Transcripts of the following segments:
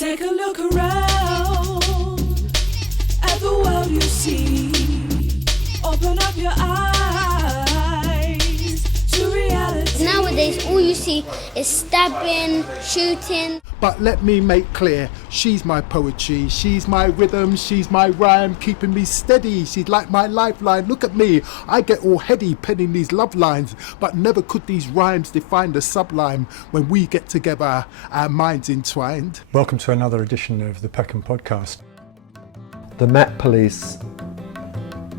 Take a look around at the world you see. Open up your eyes to reality. Nowadays, all you see is stabbing, shooting. But let me make clear, she's my poetry, she's my rhythm, she's my rhyme, keeping me steady. She's like my lifeline. Look at me, I get all heady penning these love lines, but never could these rhymes define the sublime when we get together, our minds entwined. Welcome to another edition of the Peckham Podcast. The Met Police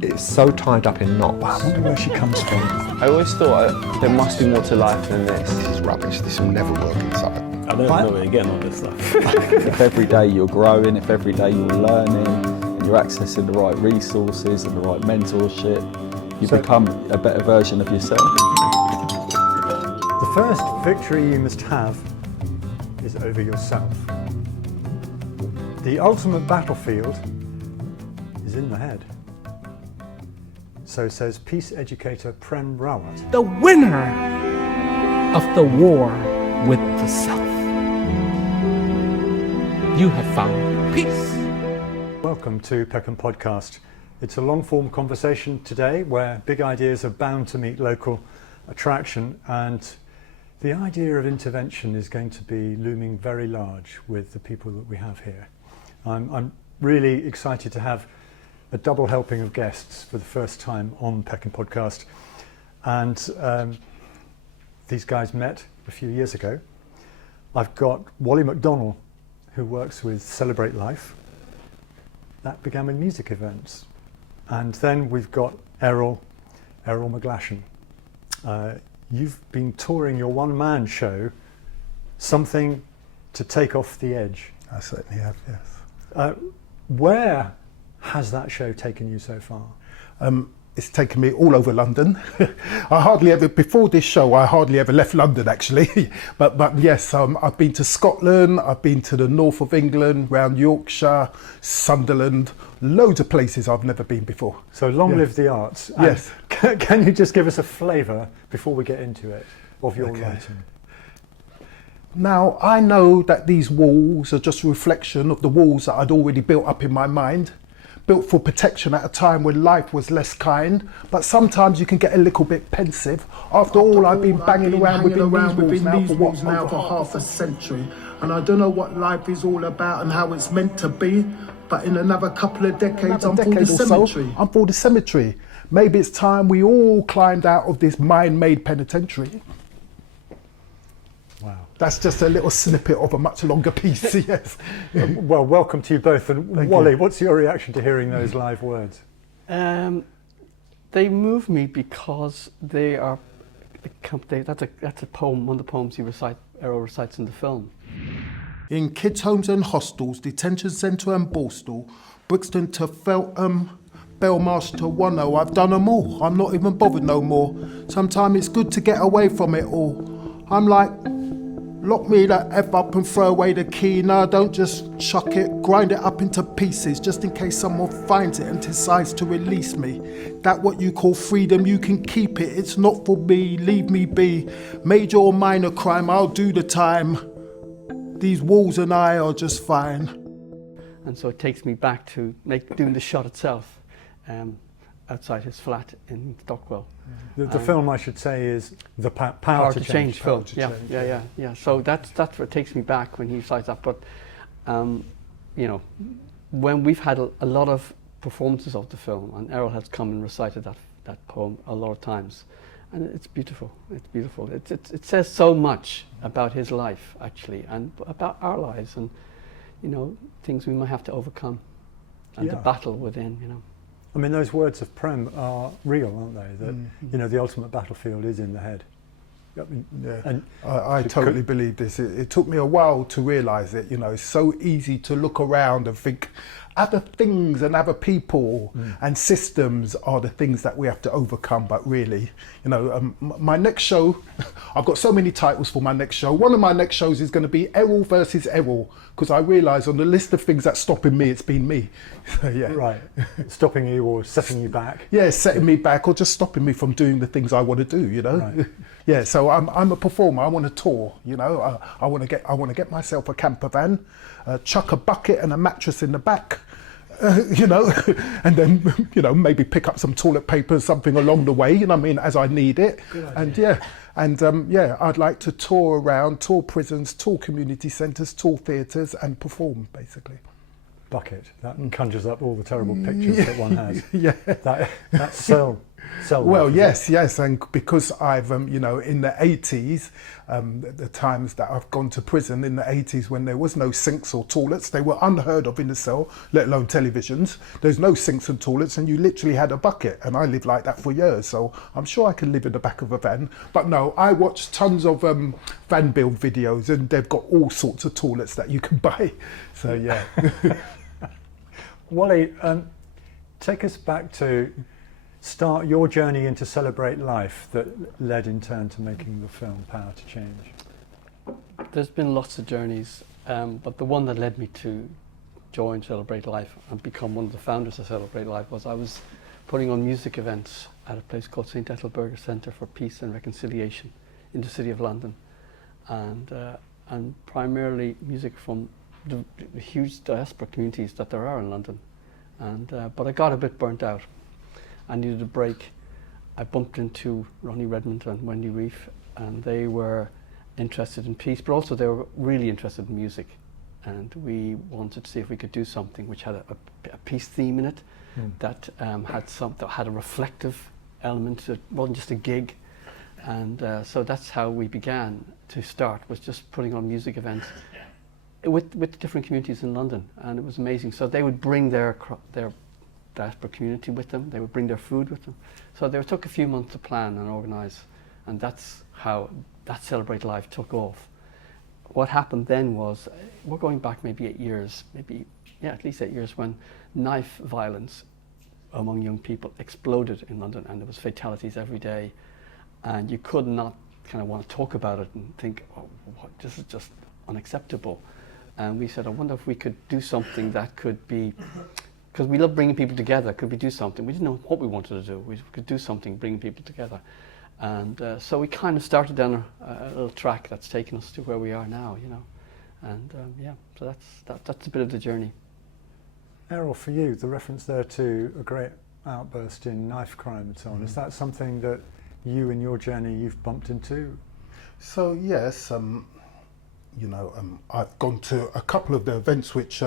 is so tied up in knots. I wonder where she comes from. I always thought there must be more to life than this. This is rubbish, this will never work in Suffolk. I don't know where you're getting all this stuff. If every day you're growing, if every day you're learning, and you're accessing the right resources and the right mentorship, you become a better version of yourself. The first victory you must have is over yourself. The ultimate battlefield is in the head. So says peace educator Prem Rawat. The winner of the war with the self. You have found peace. Welcome to Peckham Podcast. It's a long-form conversation today where big ideas are bound to meet local attraction, and the idea of intervention is going to be looming very large with the people that we have here. I'm really excited to have a double helping of guests for the first time on Peckham Podcast, and these guys met a few years ago. I've got Wallee McDonnell, who works with Celebrate Life. That began with music events. And then we've got Errol McGlashan. You've been touring your one-man show, Something to Take Off the Edge. I certainly have, yes. Where has that show taken you so far? It's taken me all over London. Before this show, I hardly ever left London actually. but yes, I've been to Scotland, I've been to the north of England, round Yorkshire, Sunderland, loads of places I've never been before. So long live the arts. And yes. Can you just give us a flavour before we get into it of your writing? Now, I know that these walls are just a reflection of the walls that I'd already built up in my mind. Built for protection at a time when life was less kind, but sometimes you can get a little bit pensive. After all, I've been banging around within these walls now for half a century, and I don't know what life is all about and how it's meant to be, but in another couple of decades I'm for the cemetery. I'm for the cemetery. Maybe it's time we all climbed out of this mind-made penitentiary. Wow. That's just a little snippet of a much longer piece, yes. Well, welcome to you both. And Wallee, what's your reaction to hearing those live words? They move me because they are. That's a poem. One of the poems Errol recites in the film. In kids' homes and hostels, detention centre and Borstal, Brixton to Feltham, Belmarsh to Wano, I've done them all. I'm not even bothered no more. Sometimes it's good to get away from it all. I'm like, lock me that F up and throw away the key. No, don't just chuck it, grind it up into pieces, just in case someone finds it and decides to release me. That what you call freedom, you can keep it. It's not for me, leave me be. Major or minor crime, I'll do the time. These walls and I are just fine. And so it takes me back to doing the shot itself outside his flat in Stockwell. The film, I should say, is the Power to Change film. Yeah. So that's what takes me back when he recites that. But when we've had a lot of performances of the film, and Errol has come and recited that poem a lot of times, and it's beautiful. It's beautiful. It says so much about his life actually, and about our lives, and things we might have to overcome, and the battle within. I mean, those words of Prem are real, aren't they? That the ultimate battlefield is in the head. And I totally believe this. It took me a while to realise it. It's so easy to look around and think other things and other people and systems are the things that we have to overcome. But really, my next show, I've got so many titles for my next show. One of my next shows is going to be Errol versus Errol, because I realise on the list of things that's stopping me, it's been me. So, yeah. Right. Stopping you or setting you back. Yeah, setting me back or just stopping me from doing the things I want to do, Right. Yeah, so I'm a performer. I want to tour, I want to get myself a camper van, chuck a bucket and a mattress in the back, and then maybe pick up some toilet paper, something along the way, as I need it. And I'd like to tour around, tour prisons, tour community centres, tour theatres, and perform basically. Bucket. That conjures up all the terrible pictures that one has. Yeah. That's cell. Well, yes, and because I've, in the 80s, the times that I've gone to prison in the 80s when there was no sinks or toilets, they were unheard of in the cell, let alone televisions. There's no sinks and toilets, and you literally had a bucket, and I lived like that for years, so I'm sure I can live in the back of a van. But no, I watched tons of van build videos, and they've got all sorts of toilets that you can buy, so yeah. Wallee, take us back to start your journey into Celebrate Life that led in turn to making the film Power to Change. There's been lots of journeys, but the one that led me to join Celebrate Life and become one of the founders of Celebrate Life was I was putting on music events at a place called St. Ethelburger Centre for Peace and Reconciliation in the City of London, and primarily music from the huge diaspora communities that there are in London. But I got a bit burnt out. I needed a break. I bumped into Ronnie Redmond and Wendy Reef, and they were interested in peace, but also they were really interested in music. And we wanted to see if we could do something which had a peace theme in it, that had a reflective element. It wasn't just a gig. And so that's how we began to start, was just putting on music events with different communities in London, and it was amazing. So they would bring their diaspora community with them, they would bring their food with them. So they took a few months to plan and organise, and that's how that Celebrate Life took off. What happened then was, we're going back maybe 8 years, at least 8 years, when knife violence among young people exploded in London, and there was fatalities every day, and you could not kind of want to talk about it and think, this is just unacceptable. And we said, I wonder if we could do something that could be, because we love bringing people together, could we do something? We didn't know what we wanted to do. We could do something, bringing people together. And so we kind of started down a little track that's taken us to where we are now, And so that's a bit of the journey. Errol, for you, the reference there to a great outburst in knife crime and so on, is that something that you in your journey you've bumped into? So yes, I've gone to a couple of the events which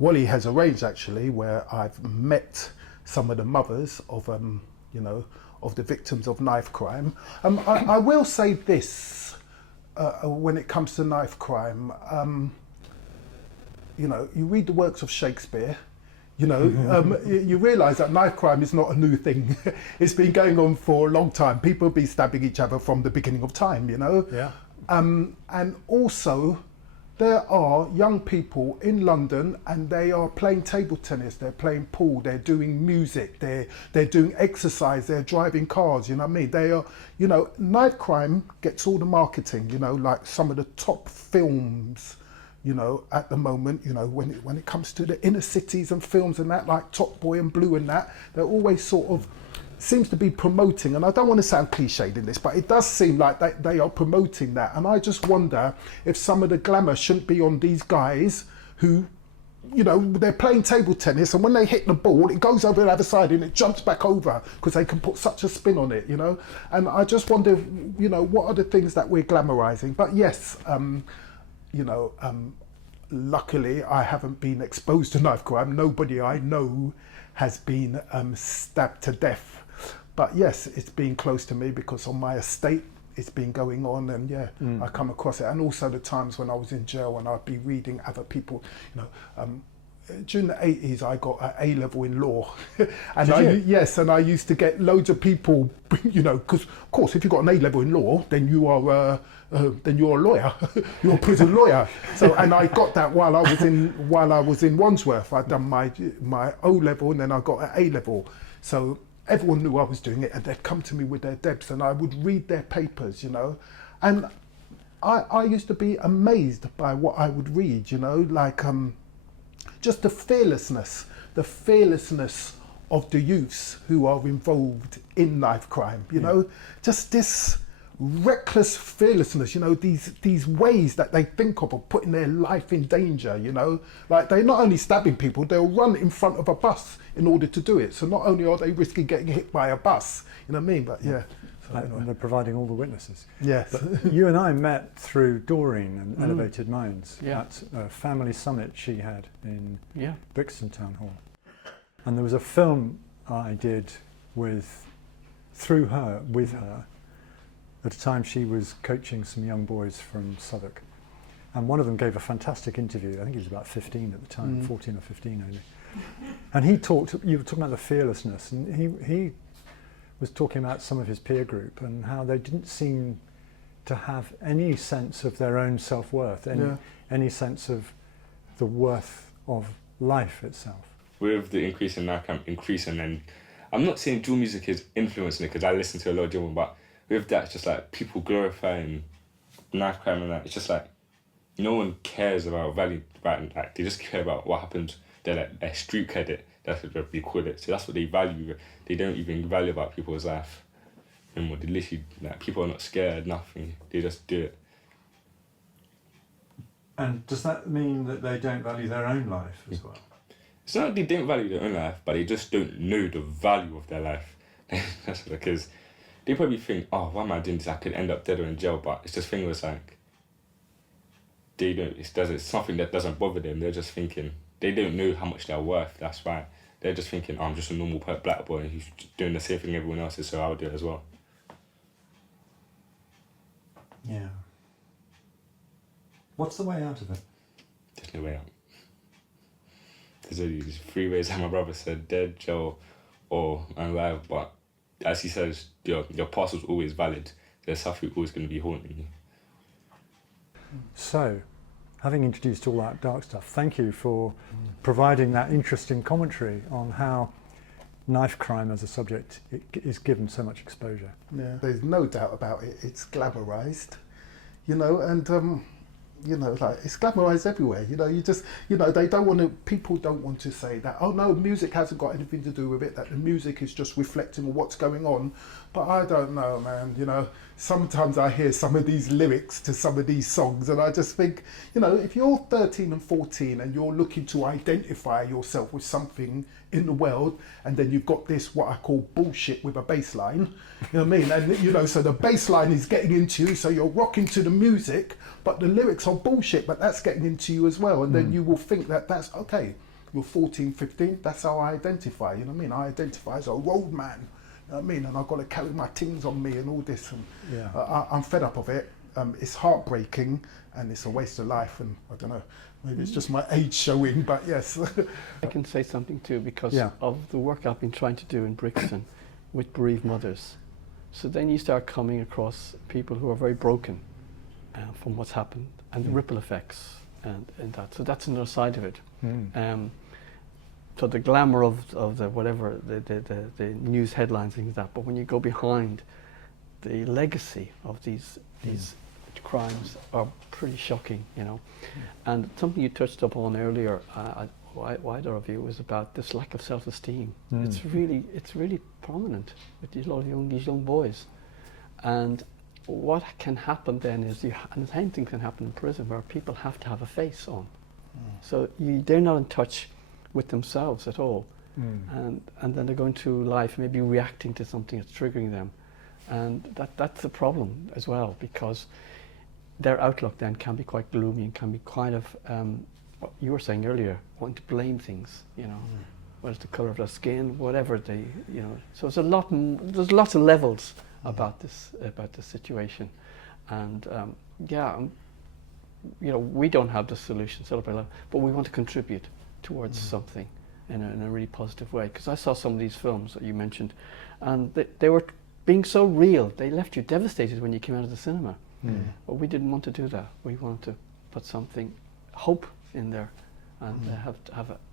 Wallee has arranged actually, where I've met some of the mothers of of the victims of knife crime. I will say this, when it comes to knife crime, you read the works of Shakespeare, you realise that knife crime is not a new thing. It's been going on for a long time. People have been stabbing each other from the beginning of time, Yeah. And also, there are young people in London, and they are playing table tennis, they're playing pool, they're doing music, they're doing exercise, they're driving cars, They are, knife crime gets all the marketing, like some of the top films, at the moment, when it comes to the inner cities and films and that, like Top Boy and Blue and that, they're always sort of, seems to be promoting, and I don't want to sound cliched in this, but it does seem like they are promoting that. And I just wonder if some of the glamour shouldn't be on these guys who, they're playing table tennis, and when they hit the ball, it goes over the other side and it jumps back over because they can put such a spin on it, And I just wonder, what are the things that we're glamorizing? But yes, luckily I haven't been exposed to knife crime. Nobody I know has been stabbed to death. But yes, it's been close to me because on my estate it's been going on, and I come across it. And also the times when I was in jail and I'd be reading other people, during the 80s, I got an A-level in law. And Did you? Yes, and I used to get loads of people, you know, because of course, if you've got an A-level in law, then you're a lawyer. You're a prison lawyer. So, and I got that while I was in Wandsworth. I'd done my O-level and then I got an A-level. So everyone knew I was doing it, and they'd come to me with their debts, and I would read their papers, you know, and I used to be amazed by what I would read, you know, like just the fearlessness of the youths who are involved in knife crime, you know, just this reckless fearlessness, you know, these ways that they think of putting their life in danger, you know, like they're not only stabbing people, they'll run in front of a bus in order to do it. So not only are they risking getting hit by a bus, you know what I mean, but yeah. So anyway. And they're providing all the witnesses. Yes. But you and I met through Doreen and Elevated Minds Yeah. at a family summit she had in Yeah. Brixton Town Hall. And there was a film I did through her, with her, at a time she was coaching some young boys from Southwark. And one of them gave a fantastic interview. I think he was about 15 at the time, 14 or 15 only. And you were talking about the fearlessness, and he was talking about some of his peer group and how they didn't seem to have any sense of their own self-worth, any sense of the worth of life itself. With the increase in knife crime increasing, and I'm not saying dual music is influencing it, because I listen to a lot of dual, but with that, it's just like people glorifying knife crime and that. It's just like no one cares about value, right? Like they just care about what happens. They're like a street credit. That's what they call it. So that's what they value. They don't even value about people's life anymore. They literally, like, people are not scared, nothing. They just do it. And does that mean that they don't value their own life as well? It's not that they don't value their own life, but they just don't know the value of their life. That's because they probably think, oh, why am I doing this? I could end up dead or in jail. But it's just thing was like, they don't. It's something that doesn't bother them. They're just thinking they don't know how much they're worth. That's why they're just thinking, oh, I'm just a normal black boy who's doing the same thing everyone else is, so I'll do it as well. Yeah. What's the way out of it? There's no way out. There's only these 3 ways, like my brother said: dead, jail, or alive. But as he says, your past was always valid. There's something always going to be haunting you. So, having introduced all that dark stuff, thank you for providing that interesting commentary on how knife crime as a subject is given so much exposure. Yeah, there's no doubt about it. It's glamorized, you know, and you know, like it's glamorized everywhere. You know, they don't want to. People don't want to say that. Oh no, music hasn't got anything to do with it. That the music is just reflecting on what's going on. But I don't know, man. You know, sometimes I hear some of these lyrics to some of these songs, and I just think, you know, if you're 13 and 14 and you're looking to identify yourself with something in the world, and then you've got this what I call bullshit with a bass line, you know what I mean? And you know, so the bass line is getting into you, so you're rocking to the music, but the lyrics are bullshit, but that's getting into you as well, and then you will think that that's okay. You're 14, 15, that's how I identify, you know what I mean? I identify as a road man, you know what I mean? And I've got to carry my things on me and all this, and I'm fed up of it. It's heartbreaking, and it's a waste of life, and I don't know, maybe it's just my age showing, but yes. I can say something too, because of the work I've been trying to do in Brixton with bereaved mothers. So then you start coming across people who are very broken from what's happened, and the ripple effects and that. So that's another side of it. So the glamour of the whatever, the news headlines, things like that, but when you go behind, the legacy of these crimes are pretty shocking, you know. And something you touched upon earlier, wider of you, was about this lack of self-esteem. It's really prominent with these young boys. And what can happen then is and the same thing can happen in prison, where people have to have a face on. So they're not in touch with themselves at all, and then they're going through life maybe reacting to something that's triggering them. And that's a problem as well, because their outlook then can be quite gloomy and can be kind of, what you were saying earlier, wanting to blame things, you know, whether it's the colour of their skin, whatever they, you know. So there's lots of levels about this situation, and you know, we don't have the solution, but we want to contribute towards something in a really positive way. Because I saw some of these films that you mentioned, and they were being so real. They left you devastated when you came out of the cinema. But we didn't want to do that. We wanted to put something, hope in there, and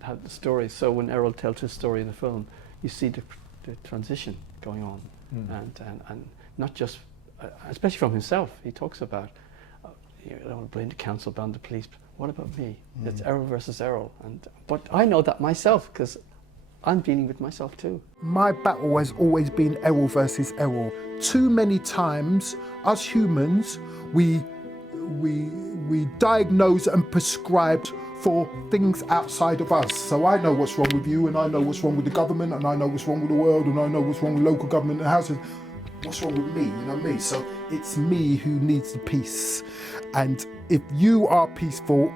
have the story. So when Errol tells his story in the film, you see the transition going on, and not just, especially from himself. He talks about, I don't want to blame the council, blame the police. But what about me? It's Errol versus Errol, but I know that myself because I'm dealing with myself too. My battle has always been Errol versus Errol. Too many times, us humans, we diagnose and prescribe for things outside of us. So I know what's wrong with you, and I know what's wrong with the government, and I know what's wrong with the world, and I know what's wrong with local government and houses. What's wrong with me, you know me? So it's me who needs the peace. And if you are peaceful,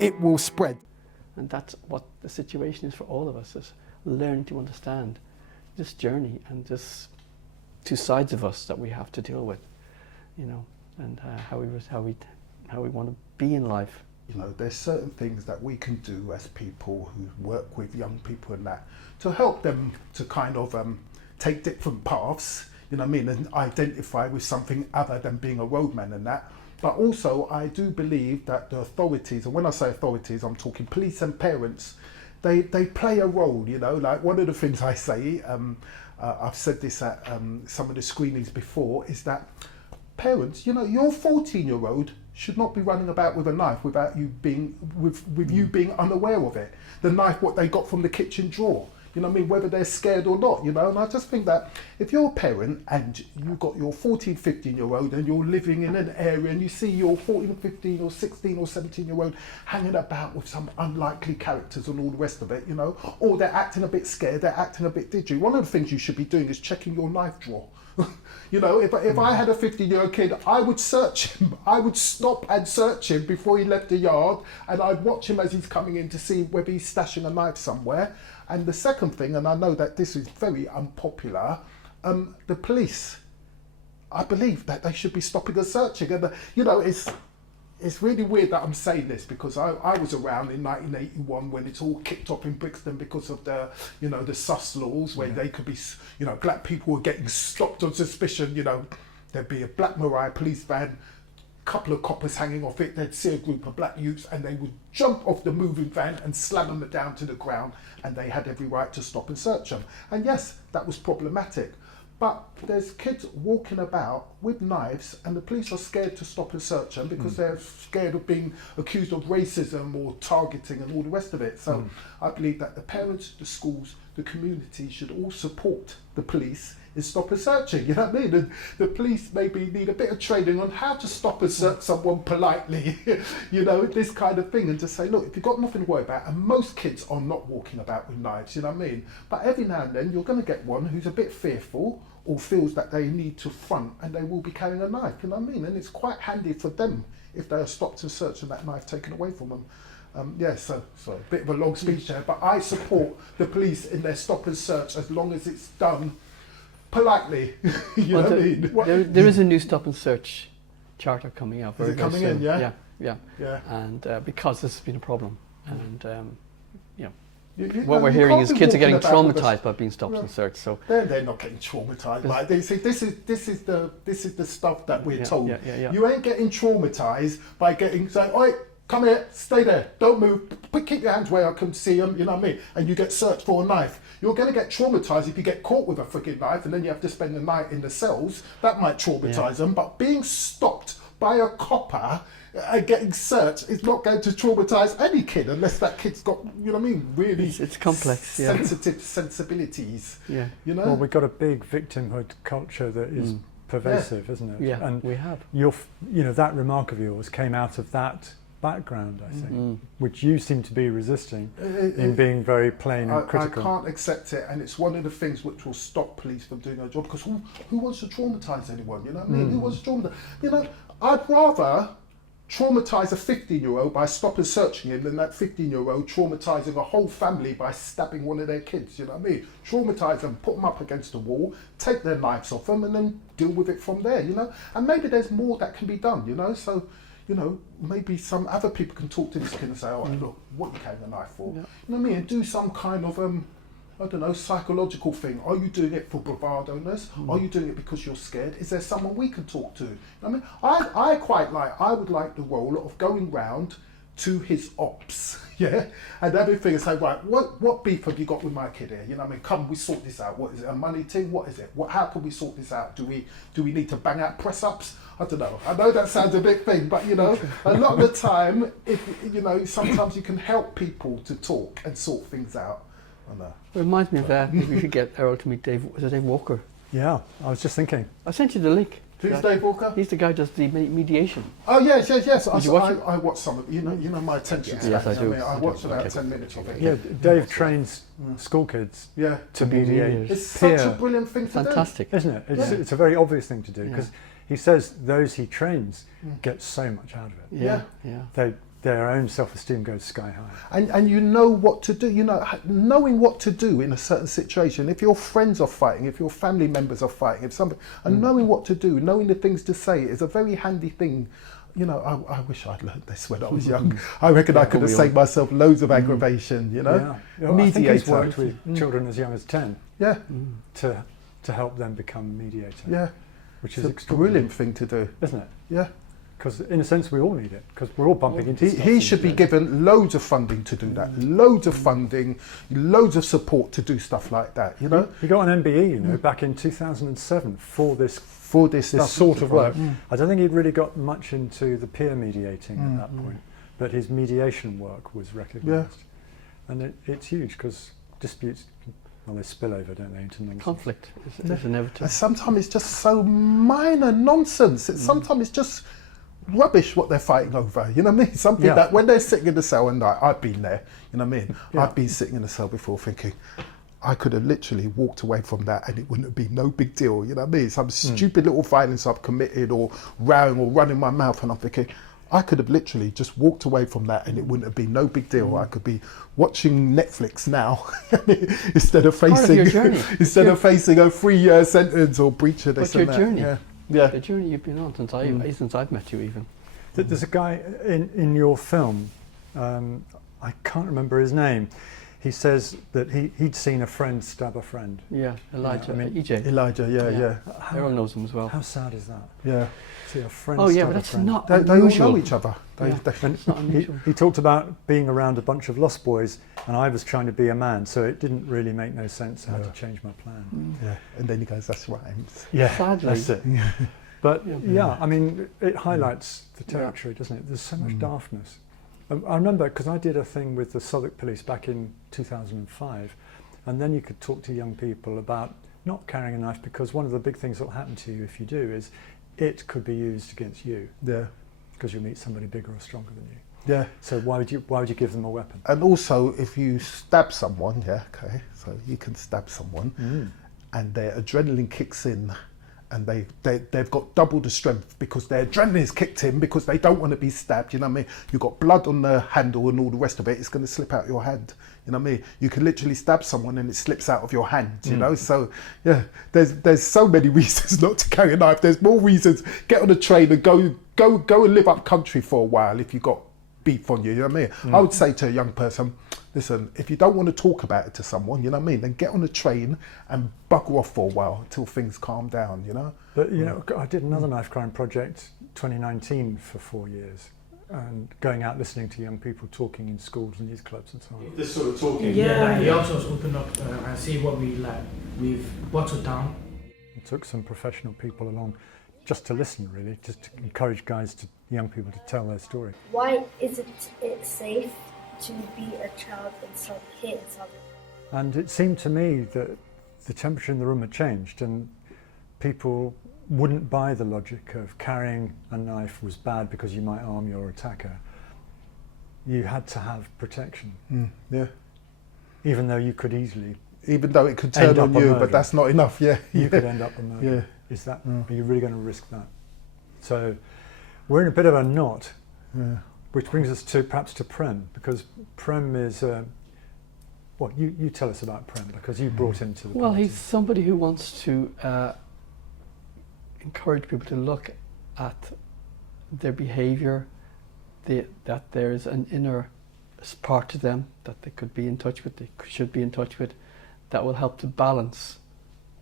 it will spread. And that's what the situation is for all of us, is learning to understand this journey and this two sides of us that we have to deal with, you know, and how we want to be in life. You know, there's certain things that we can do as people who work with young people and that to help them to kind of take different paths, you know what I mean, and identify with something other than being a roadman and that. But also, I do believe that the authorities, and when I say authorities, I'm talking police and parents, they play a role, you know. Like one of the things I say, I've said this at some of the screenings before, is that parents, you know, your 14-year-old should not be running about with a knife without you being, with you being unaware of it. The knife, what they got from the kitchen drawer. You know what I mean, whether they're scared or not, you know. And I just think that if you're a parent and you've got your 14, 15-year-old and you're living in an area and you see your 14, 15 or 16 or 17-year-old hanging about with some unlikely characters and all the rest of it, you know, or they're acting a bit scared, they're acting a bit dodgy, one of the things you should be doing is checking your knife drawer. You know, if I had a 15-year-old kid, I would search him. I would stop and search him before he left the yard, and I'd watch him as he's coming in to see whether he's stashing a knife somewhere. And the second thing, and I know that this is very unpopular, the police, I believe that they should be stopping and searching. And, you know, it's really weird that I'm saying this because I was around in 1981 when it's all kicked off in Brixton because of the, you know, the sus laws where they could be, you know, black people were getting stopped on suspicion, you know, there'd be a Black Mariah police van, couple of coppers hanging off it, they'd see a group of black youths and they would jump off the moving van and slam them down to the ground, and they had every right to stop and search them. And yes, that was problematic. But there's kids walking about with knives and the police are scared to stop and search them because they're scared of being accused of racism or targeting and all the rest of it. So I believe that the parents, the schools, the community should all support the police in stop and searching, you know what I mean? And the police maybe need a bit of training on how to stop and search someone politely, you know, this kind of thing, and to say, look, if you've got nothing to worry about, and most kids are not walking about with knives, you know what I mean? But every now and then you're going to get one who's a bit fearful or feels that they need to front, and they will be carrying a knife, you know what I mean? And it's quite handy for them if they are stopped and searched and that knife taken away from them. So a bit of a long speech there, but I support the police in their stop and search as long as it's done politely. You know what I mean? There is a new stop and search charter coming out. Is it coming in? Yeah. Yeah. And because this has been a problem, and you know, what we're hearing is kids are getting traumatized by being stopped and searched. So they're not getting traumatized. Like they see, this is the stuff that we're told. You ain't getting traumatized by getting saying, "Oi, come here, stay there, don't move, keep your hands where I can see them," you know what I mean? And you get searched for a knife. You're going to get traumatized if you get caught with a freaking knife and then you have to spend the night in the cells. That might traumatize them, but being stopped by a copper and getting searched is not going to traumatize any kid unless that kid's got, you know what I mean, really it's complex, sensitive sensibilities. Yeah. You know? Well, we've got a big victimhood culture that is pervasive, isn't it? Yeah, and we have. You know, that remark of yours came out of that background, I think, which you seem to be resisting in being very plain and critical. I can't accept it, and it's one of the things which will stop police from doing their job, because who wants to traumatise anyone, you know what I mean? Who wants to traumatise? You know, I'd rather traumatise a 15-year-old by stop and searching him than that 15-year-old traumatising a whole family by stabbing one of their kids, you know what I mean? Traumatise them, put them up against the wall, take their knives off them, and then deal with it from there, you know? And maybe there's more that can be done, you know? So, you know, maybe some other people can talk to this kid and say, oh, look, what you carrying a knife for? Yeah. You know what I mean? And do some kind of, I don't know, psychological thing. Are you doing it for bravado-ness? Are you doing it because you're scared? Is there someone we can talk to? You know what I mean, I would like the role of going round to his ops, yeah, and everything, and say, right, what beef have you got with my kid here? You know what I mean? Come, we sort this out. What is it? A money thing? What is it? How can we sort this out? Do we need to bang out press ups? I don't know. I know that sounds a big thing, but you know, a lot of the time, if you know, sometimes you can help people to talk and sort things out. I know. It reminds me of that. Maybe we should get Errol to meet Dave Walker. Yeah, I was just thinking. I sent you the link. Who's Dave Walker? He's the guy who does the mediation. Oh yes. Did you watch it? I watched some of it. You know my attention span. Yes, I do. I watched about 10 minutes of it. Yeah, Dave trains school kids to mediate. It's such a brilliant thing to do. Fantastic. Isn't it? It's a very obvious thing to do because he says those he trains get so much out of it. Yeah. Their own self-esteem goes sky high. And you know what to do, you know, knowing what to do in a certain situation. If your friends are fighting, if your family members are fighting, if something, and knowing what to do, knowing the things to say is a very handy thing. You know, I wish I'd learned this when I was young. I reckon I could have saved myself loads of aggravation, you know. Yeah. Well, I think he's worked with children as young as 10 to help them become mediator. Yeah. Which is a brilliant thing to do. Isn't it? Yeah. Because in a sense we all need it, because we're all bumping into stuff. He should be given loads of funding to do that, loads of funding, loads of support to do stuff like that, you know. He got an MBE, you know, back in 2007 for this stuff, sort of work. I don't think he'd really got much into the peer mediating at that point, but his mediation work was recognised. And it's huge, because disputes, well, they spill over, don't they, into nonsense. Conflict is inevitable. And sometimes it's just so minor nonsense. Sometimes it's just rubbish what they're fighting over, you know what I mean? Something that when they're sitting in the cell, and I've been there, you know what I mean? I've been sitting in the cell before thinking, I could have literally walked away from that and it wouldn't have been no big deal, you know what I mean? Some stupid little violence I've committed or rowing or running my mouth, and I'm thinking, I could have literally just walked away from that and it wouldn't have been no big deal. I could be watching Netflix now instead of facing of facing a 3-year sentence or breach of this and that. Journey. Yeah. The journey you've been on since I've met you, even. There's a guy in your film, I can't remember his name. He says that he'd seen a friend stab a friend. Yeah, Elijah. EJ. Elijah, yeah. Errol knows him as well. How sad is that? Yeah. See a friend. Oh yeah, stab but a that's friend. not They all unusual. know each other. It's not unusual. He talked about being around a bunch of lost boys, and I was trying to be a man, so it didn't really make no sense. I had to change my plan. Yeah, and then he goes, that's rhymes. Yeah, sadly. that's it. But I mean, it highlights the territory, doesn't it? There's so much daftness. I remember, because I did a thing with the Southwark Police back in 2005, and then you could talk to young people about not carrying a knife, because one of the big things that will happen to you if you do is it could be used against you. Yeah. Because you'll meet somebody bigger or stronger than you. Yeah. So why would you give them a weapon? And also, if you stab someone, so you can stab someone, and their adrenaline kicks in, and they've got double the strength because their adrenaline's kicked in because they don't want to be stabbed, you know what I mean? You've got blood on the handle and all the rest of it, it's going to slip out your hand, you know what I mean? You can literally stab someone and it slips out of your hand, you know? So, yeah, there's so many reasons not to carry a knife. There's more reasons. Get on a train and go and live up country for a while if you've got beef on you know what I mean? I would say to a young person, listen, if you don't want to talk about it to someone, you know what I mean, then get on a train and bugger off for a while until things calm down, you know? But, you know, I did another knife crime project 2019 for 4 years, and going out listening to young people talking in schools and youth clubs and so on. This sort of talking. Yeah, he also opened up and see what we've bottled down. It took some professional people along just to listen, really, just to encourage young people to tell their story. Why isn't it safe to be a child and hit someone? And it seemed to me that the temperature in the room had changed, and people wouldn't buy the logic of carrying a knife was bad because you might harm your attacker. You had to have protection. Yeah. Even though you could easily... Even though it could turn on you, but that's not enough, You could end up a murderer. Yeah. Is that, are you really going to risk that? So we're in a bit of a knot, which brings us to perhaps to Prem, because Prem is, you tell us about Prem, because you brought him to the party. He's somebody who wants to encourage people to look at their behaviour, that there is an inner part to them that they could be in touch with, they should be in touch with, that will help to balance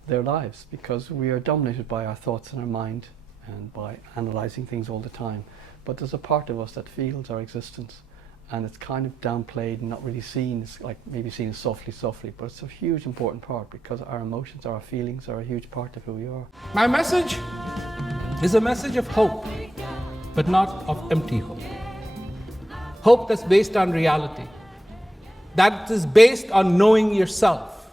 their lives, because we are dominated by our thoughts and our mind and by analysing things all the time. But there's a part of us that feels our existence, and it's kind of downplayed and not really seen. It's like maybe seen softly, but it's a huge important part, because our emotions, our feelings are a huge part of who we are. My message is a message of hope, but not of empty hope. Hope that's based on reality, that is based on knowing yourself.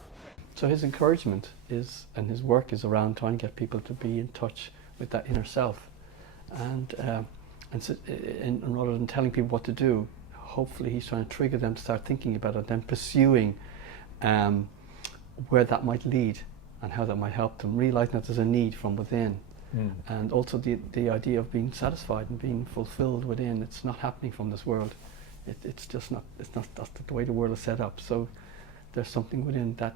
So his encouragement is, and his work is around trying to get people to be in touch with that inner self, and rather than telling people what to do, hopefully he's trying to trigger them to start thinking about it, then pursuing where that might lead and how that might help them, realising that there's a need from within. And also the idea of being satisfied and being fulfilled within. It's not happening from this world. It's just not. It's not. That's the way the world is set up. So there's something within that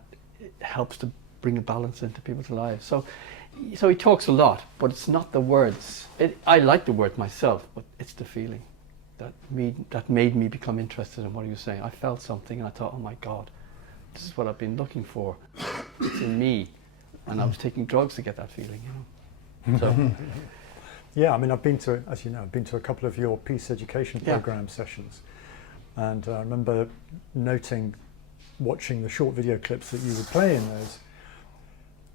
helps to bring a balance into people's lives. So he talks a lot, but it's not the words. I like the word myself, but it's the feeling that made me become interested in what he was saying. I felt something, and I thought, oh my God, this is what I've been looking for. It's in me, and I was taking drugs to get that feeling. So. Yeah, I mean, I've been to, as you know, I've been to a couple of your peace education program sessions, and I remember watching the short video clips that you would play in those,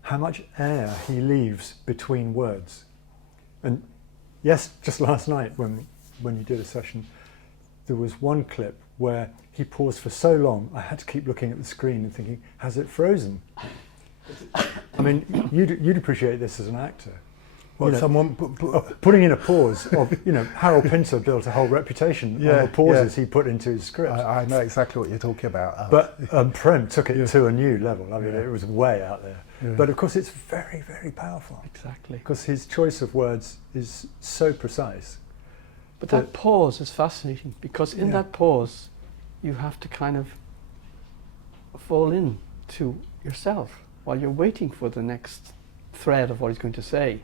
how much air he leaves between words. And yes, just last night when you did a session, there was one clip where he paused for so long, I had to keep looking at the screen and thinking, has it frozen? I mean, you'd appreciate this as an actor. Well, someone putting in a pause of, Harold Pinter built a whole reputation on the pauses he put into his script. I know exactly what you're talking about. But Prem took it to a new level. I mean, it was way out there. Yeah. But of course, it's very, very powerful. Exactly. Because his choice of words is so precise. But that pause is fascinating, because in that pause, you have to kind of fall in to yourself while you're waiting for the next thread of what he's going to say,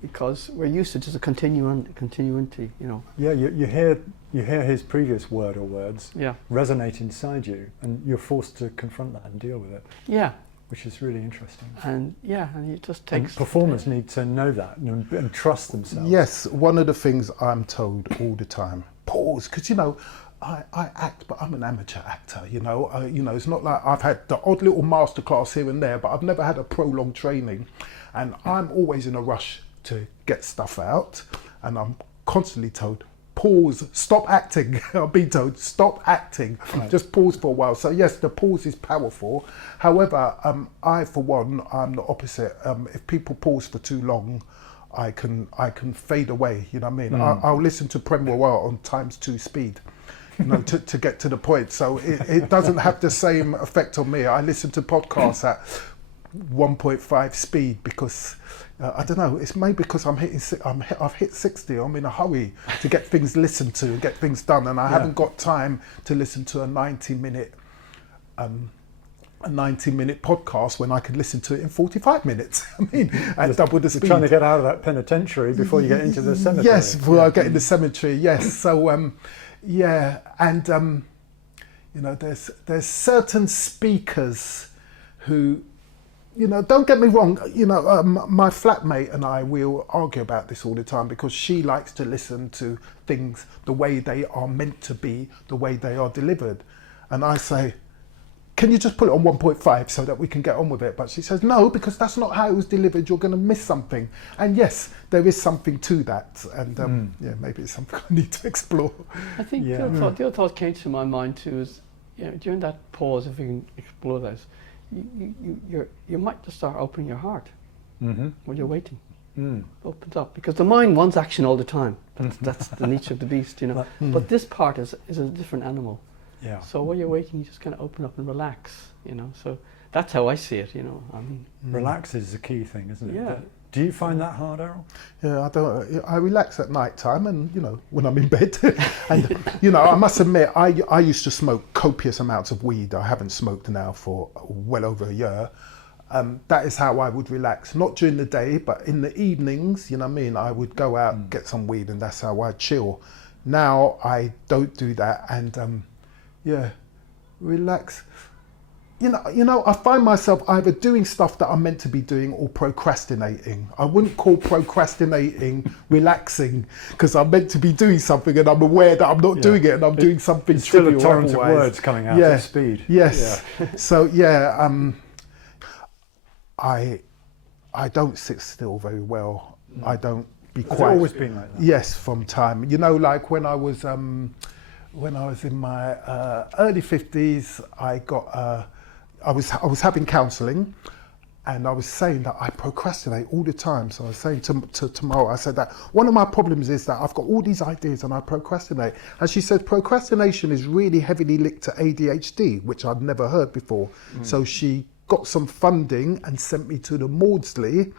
because we're used to just a continuity, Yeah, you hear his previous word or words resonate inside you, and you're forced to confront that and deal with it. Yeah, which is really interesting. And it just takes. And performers need to know that and trust themselves. Yes, one of the things I'm told all the time: pause, because I act, but I'm an amateur actor. It's not like I've had the odd little masterclass here and there, but I've never had a prolonged training, and I'm always in a rush to get stuff out, and I'm constantly told, pause, stop acting. I'll be told, stop acting, just pause for a while. So yes, the pause is powerful. However, I, for one, I'm the opposite. If people pause for too long, I can fade away. You know what I mean? I'll listen to Prem Wallee on ×2 speed. To get to the point. So it doesn't have the same effect on me. I listen to podcasts at 1.5 speed because I don't know. It's maybe because I've hit 60. I'm in a hurry to get things listened to, get things done, and I haven't got time to listen to a 90-minute podcast when I could listen to it in 45 minutes. I mean, at double the speed. You're trying to get out of that penitentiary before you get into the cemetery. Yes, before I get in the cemetery. Yes. So. Yeah, and there's certain speakers who, don't get me wrong, my flatmate and I will argue about this all the time, because she likes to listen to things the way they are meant to be, the way they are delivered, and I say, can you just put it on 1.5 so that we can get on with it? But she says, no, because that's not how it was delivered. You're going to miss something. And yes, there is something to that. And maybe it's something I need to explore. I think the other thought came to my mind too is, during that pause, if we can explore this, you might just start opening your heart while you're waiting. Opens up, because the mind wants action all the time. That's the nature of the beast, But this part is a different animal. Yeah. So while you're waiting, you just kind of open up and relax, So that's how I see it, I mean. Relax is the key thing, isn't it? Yeah. Do you find that hard, Errol? Yeah, I relax at night time, and when I'm in bed, and I must admit, I used to smoke copious amounts of weed. I haven't smoked now for well over a year, That is how I would relax. Not during the day, but in the evenings, you know what I mean? I would go out, get some weed, and that's how I chill. Now I don't do that, and relax. You know, I find myself either doing stuff that I'm meant to be doing or procrastinating. I wouldn't call procrastinating relaxing, because I'm meant to be doing something and I'm aware that I'm not doing it, and I'm doing something it's still trivial a torrent otherwise. of words coming out at speed. Yes. So I don't sit still very well. I don't be quiet. Has it always been like that? Yes, from time. You know, like when I was in my early 50s, I was having counselling, and I was saying that I procrastinate all the time. So I was saying to tomorrow, I said that one of my problems is that I've got all these ideas and I procrastinate. And she said procrastination is really heavily linked to ADHD, which I'd never heard before. So she got some funding and sent me to the Maudsley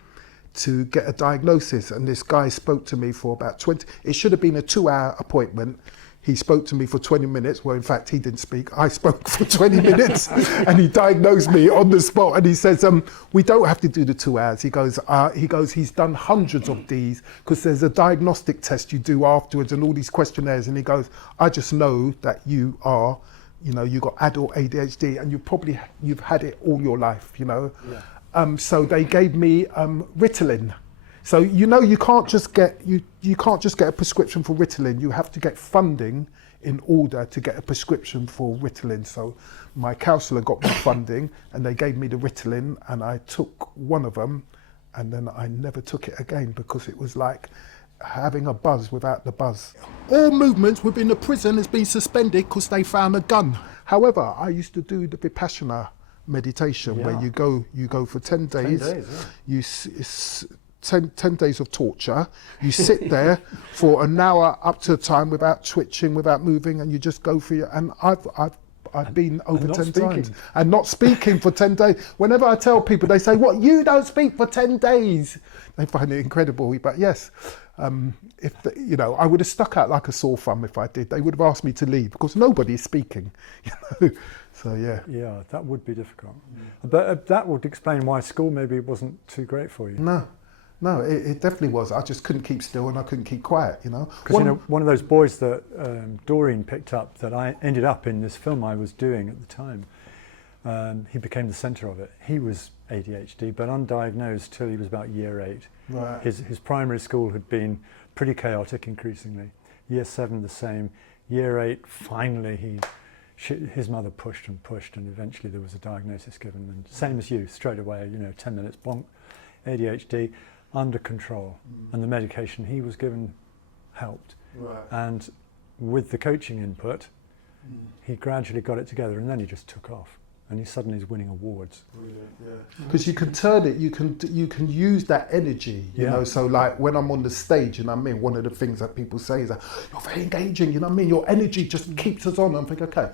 to get a diagnosis. And this guy spoke to me for about 20, it should have been a 2-hour appointment. He spoke to me for 20 minutes. Well, in fact, he didn't speak. I spoke for 20 minutes and he diagnosed me on the spot. And he says, we don't have to do the 2 hours. He goes, he's done hundreds of these because there's a diagnostic test you do afterwards and all these questionnaires. And he goes, I just know that you are, you know, you got adult ADHD and you've had it all your life, you know. Yeah. So they gave me Ritalin. So you know you can't just get a prescription for Ritalin. You have to get funding in order to get a prescription for Ritalin. So my counsellor got me funding, and they gave me the Ritalin, and I took one of them, and then I never took it again because it was like having a buzz without the buzz. All movements within the prison has been suspended because they found a gun. However, I used to do the Vipassana meditation where you go for 10 days. 10 days, yeah. 10 days of torture. You sit there for an hour up to a time without twitching, without moving, and you just go for your. And I've been over 10 times and not speaking for 10 days. Whenever I tell people, they say, "What? You don't speak for 10 days?" They find it incredible. But yes, you know, I would have stuck out like a sore thumb if I did. They would have asked me to leave because nobody is speaking. You know. So yeah. Yeah, that would be difficult. But that would explain why school maybe wasn't too great for you. No, it definitely was. I just couldn't keep still and I couldn't keep quiet, you know. Because, you know, one of those boys that Doreen picked up that I ended up in this film I was doing at the time, he became the centre of it. He was ADHD, but undiagnosed till he was about year 8. Right. His primary school had been pretty chaotic increasingly. Year 7 the same. Year 8, finally his mother pushed and eventually there was a diagnosis given. And same as you, straight away, you know, 10 minutes, bonk, ADHD. Under control, and the medication he was given helped. Right. And with the coaching input, he gradually got it together, and then he just took off, and he suddenly is winning awards. Brilliant, yeah. Because you can turn it, you can use that energy, you know. So like when I'm on the stage, and I mean, one of the things that people say is that you're very engaging, you know what I mean. Your energy just keeps us on. I'm thinking, okay.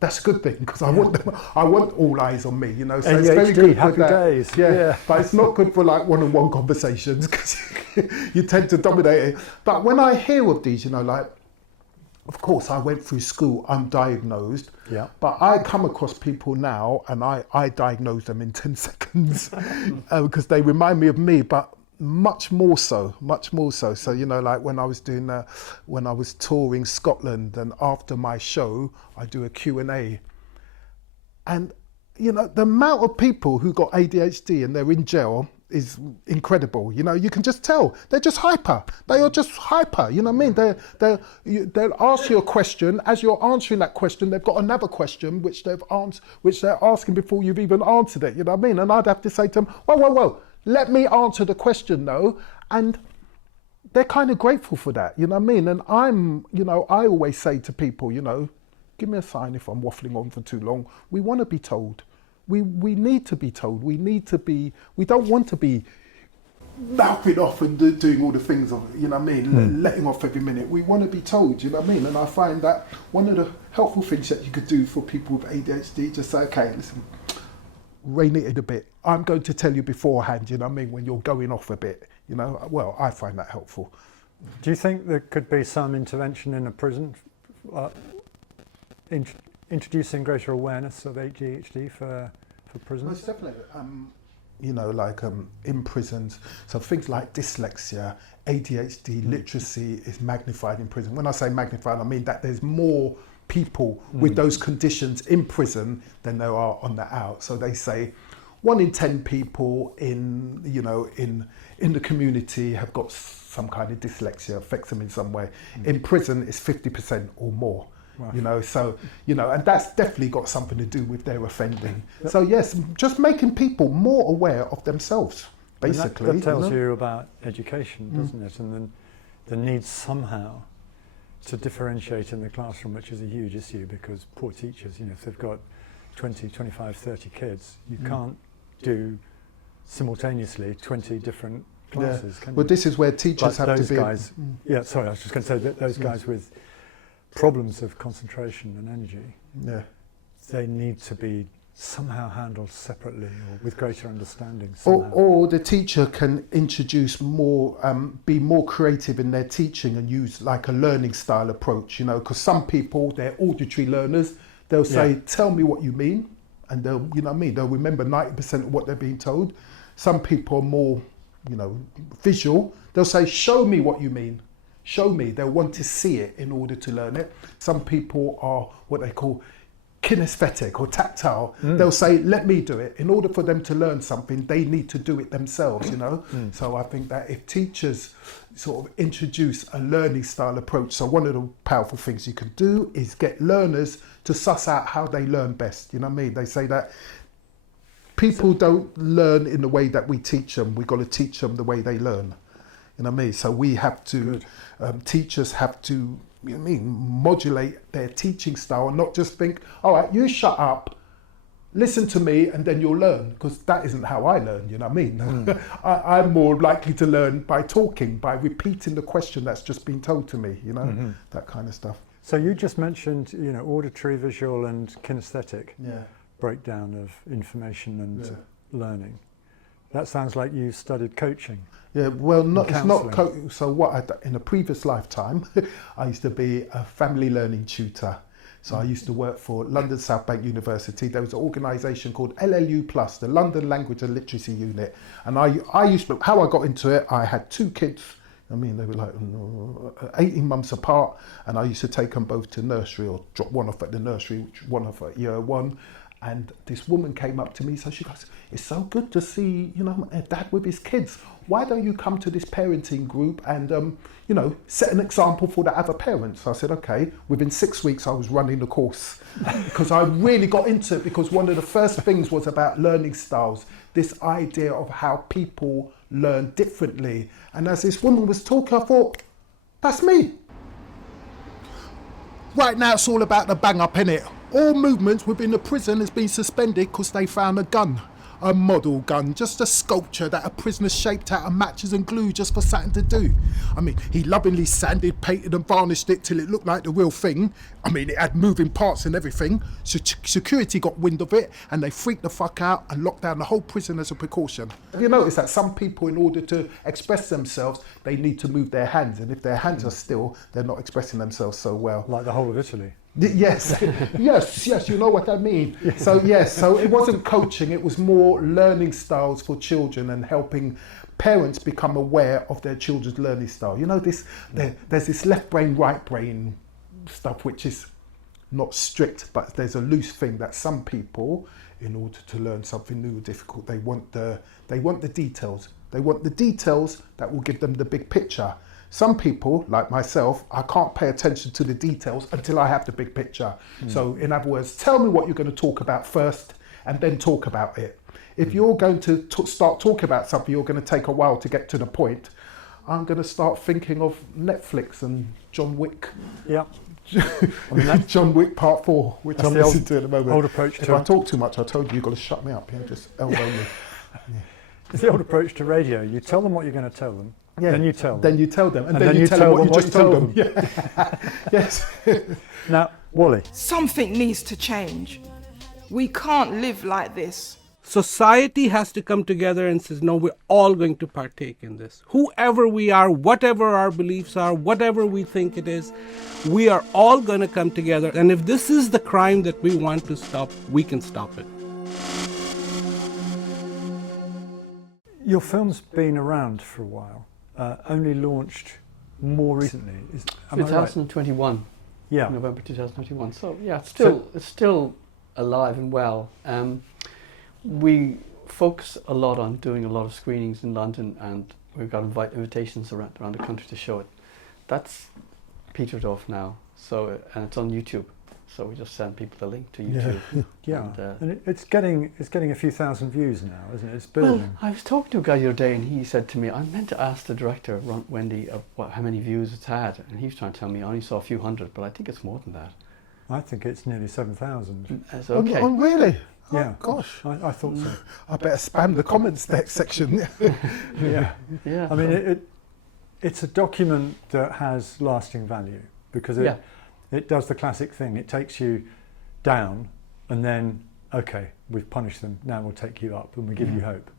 That's a good thing because I want all eyes on me, you know. So ADHD, it's very good happy for that. Days. Yeah, but it's not good for like one-on-one conversations because you tend to dominate it. But when I hear of these, you know, like, of course I went through school undiagnosed. Yeah. But I come across people now and I diagnose them in 10 seconds because they remind me of me, but much more so. So, you know, like when I was touring Scotland, and after my show, I do a Q&A. And, you know, the amount of people who got ADHD and they're in jail is incredible. You know, you can just tell they're just hyper. They are just hyper. You know what I mean? They'll ask you a question. As you're answering that question, they've got another question which they're asking before you've even answered it. You know what I mean? And I'd have to say to them, whoa. Let me answer the question though, and they're kind of grateful for that, you know what I mean? And I always say to people, you know, give me a sign if I'm waffling on for too long. We want to be told. We need to be told. We don't want to be mouthing off and doing all the things, you know what I mean, letting off every minute. We want to be told, you know what I mean? And I find that one of the helpful things that you could do for people with ADHD, just say, okay, listen, rein it in a bit. I'm going to tell you beforehand, you know what I mean, when you're going off a bit, you know. Well, I find that helpful. do you think there could be some intervention in a prison, introducing greater awareness of ADHD for prisoners? Most definitely. in prisons. So things like dyslexia, ADHD, literacy is magnified in prison. When I say magnified, I mean that there's more people with those conditions in prison than there are on the out. So they say 1 in 10 people in the community have got some kind of dyslexia, affects them in some way. In prison, it's 50% or more. Wow. And that's definitely got something to do with their offending. So yes, just making people more aware of themselves, basically. That tells you about education, doesn't it? And then the need somehow to differentiate in the classroom, which is a huge issue, because poor teachers, if they've got 20, 25, 30 kids, you can't do simultaneously 20 different classes, can you? Well, this is where teachers have to be... I was just going to say that those guys with problems of concentration and energy, they need to be somehow handled separately or with greater understanding. Or the teacher can introduce more, be more creative in their teaching and use like a learning style approach, because some people, they're auditory learners, they'll say, tell me what you mean, and they'll, they'll remember 90% of what they're being told. Some people are more, visual, they'll say, show me what you mean. Show me. They'll want to see it in order to learn it. Some people are what they call kinesthetic or tactile. They'll say, let me do it. In order for them to learn something, they need to do it themselves, So I think that if teachers sort of introduce a learning style approach, so one of the powerful things you can do is get learners to suss out how they learn best. They say that people don't learn in the way that we teach them. We've got to teach them the way they learn. So we have to, teachers have to, modulate their teaching style and not just think, all right, you shut up, listen to me, and then you'll learn, because that isn't how I learn, I'm more likely to learn by talking, by repeating the question that's just been told to me, that kind of stuff. So you just mentioned, auditory, visual and kinesthetic breakdown of information and learning. That sounds like you studied coaching. Yeah, well, it's not coaching. So in a previous lifetime, I used to be a family learning tutor. So I used to work for London South Bank University. There was an organisation called LLU+, the London Language and Literacy Unit. And I used to, how I got into it, I had 2 kids. They were like 18 months apart. And I used to take them both to nursery, or drop one off at the nursery, one off at year 1. And this woman came up to me, so she goes, it's so good to see, a dad with his kids. Why don't you come to this parenting group and, set an example for the other parents? So I said, okay. Within 6 weeks, I was running the course because I really got into it, because one of the first things was about learning styles, this idea of how people learn differently. And as this woman was talking, I thought, that's me. Right now, it's all about the bang up, innit? All movements within the prison has been suspended because they found a gun. A model gun, just a sculpture that a prisoner shaped out of matches and glue just for something to do. He lovingly sanded, painted and varnished it till it looked like the real thing. It had moving parts and everything. Security got wind of it and they freaked the fuck out and locked down the whole prison as a precaution. Have you noticed that some people, in order to express themselves, they need to move their hands, and if their hands are still, they're not expressing themselves so well. Like the whole of Italy. Yes, yes, you know what I mean. So it wasn't coaching, it was more learning styles for children and helping parents become aware of their children's learning style. There's this left brain, right brain stuff, which is not strict, but there's a loose thing that some people, in order to learn something new or difficult, they want the details. They want the details that will give them the big picture. Some people, like myself, I can't pay attention to the details until I have the big picture. So in other words, tell me what you're going to talk about first and then talk about it. If you're going to start talking about something, you're going to take a while to get to the point. I'm going to start thinking of Netflix and John Wick. Yeah. John Wick Part 4, which I'm listening to at the moment. Old approach if I talk too much, I told you, you've got to shut me up. Just elbow me. It's the old approach to radio. You tell them what you're going to tell them. Yeah. Then you tell them. Then you tell them. And then you tell them what you just told them. Yeah. Yes. Now, Wallee. Something needs to change. We can't live like this. Society has to come together and says, no, we're all going to partake in this. Whoever we are, whatever our beliefs are, whatever we think it is, we are all going to come together. And if this is the crime that we want to stop, we can stop it. Your film's been around for a while, only launched more recently. Am I right? 2021. Yeah. November 2021. So yeah, it's still alive and well. We focus a lot on doing a lot of screenings in London, and we've got invitations around the country to show it. That's petered off now. So and it's on YouTube. So we just send people the link to YouTube. Yeah, and it's getting a few thousand views now, isn't it? It's building. Well, I was talking to a guy the other day, and he said to me, I meant to ask the director, Wendy, of how many views it's had, and he was trying to tell me I only saw a few hundred, but I think it's more than that. I think it's nearly 7,000. Okay. Oh, really? Yeah. Oh, gosh. I thought so. I better spam the comments section. Yeah. Yeah. I mean, it's a document that has lasting value because it does the classic thing. It takes you down and then, okay, we've punished them, now we'll take you up and we give you hope.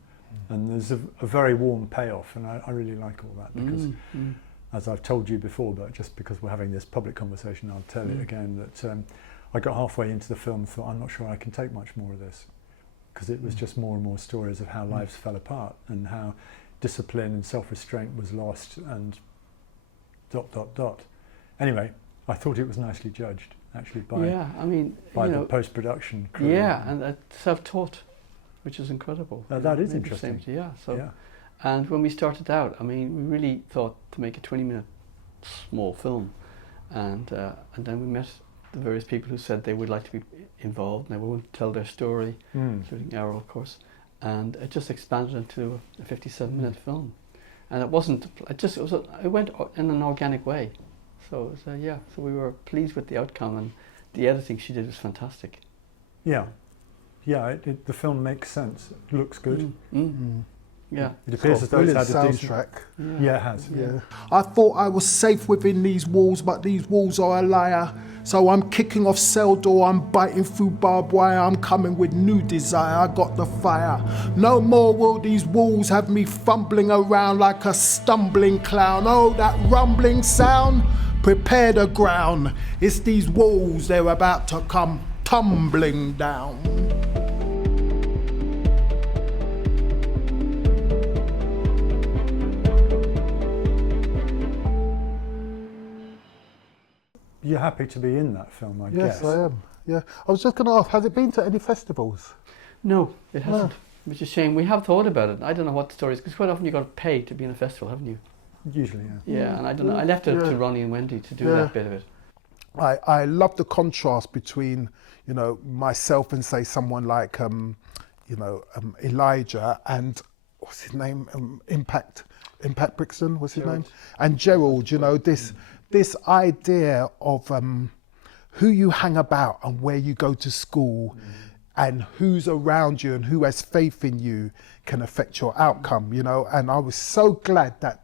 And there's a very warm payoff, and I really like all that because, as I've told you before, but just because we're having this public conversation, I'll tell it again, that I got halfway into the film and thought, I'm not sure I can take much more of this, because it was just more and more stories of how lives fell apart and how discipline and self-restraint was lost and ... Anyway, I thought it was nicely judged, actually, by the post-production crew. Yeah, and self-taught, which is incredible. That is interesting. Yeah. So, and when we started out, I mean, we really thought to make a 20-minute small film, and then we met the various people who said they would like to be involved and they would tell their story, including Errol, of course, and it just expanded into a 57-minute film, and it went in an organic way. So so we were pleased with the outcome, and the editing she did was fantastic. Yeah, the film makes sense. It looks good. Yeah, it appears as though it's had a soundtrack. Yeah, it has. Yeah. I thought I was safe within these walls, but these walls are a liar. So I'm kicking off cell door, I'm biting through barbed wire, I'm coming with new desire, I got the fire. No more will these walls have me fumbling around like a stumbling clown. Oh, that rumbling sound, prepare the ground. It's these walls, they're about to come tumbling down. You're happy to be in that film, I guess. Yes, I am. Yeah, I was just going to ask, has it been to any festivals? No, it hasn't. Which is a shame. We have thought about it. I don't know what the story is, because quite often you've got to pay to be in a festival, haven't you? Usually, yeah. Yeah, and I don't know. I left it to Ronnie and Wendy to do that bit of it. I love the contrast between, myself and say someone like, Elijah and what's his name? Impact Brixton, what's his name? And Gerald. This idea of who you hang about and where you go to school and who's around you and who has faith in you can affect your outcome, and I was so glad that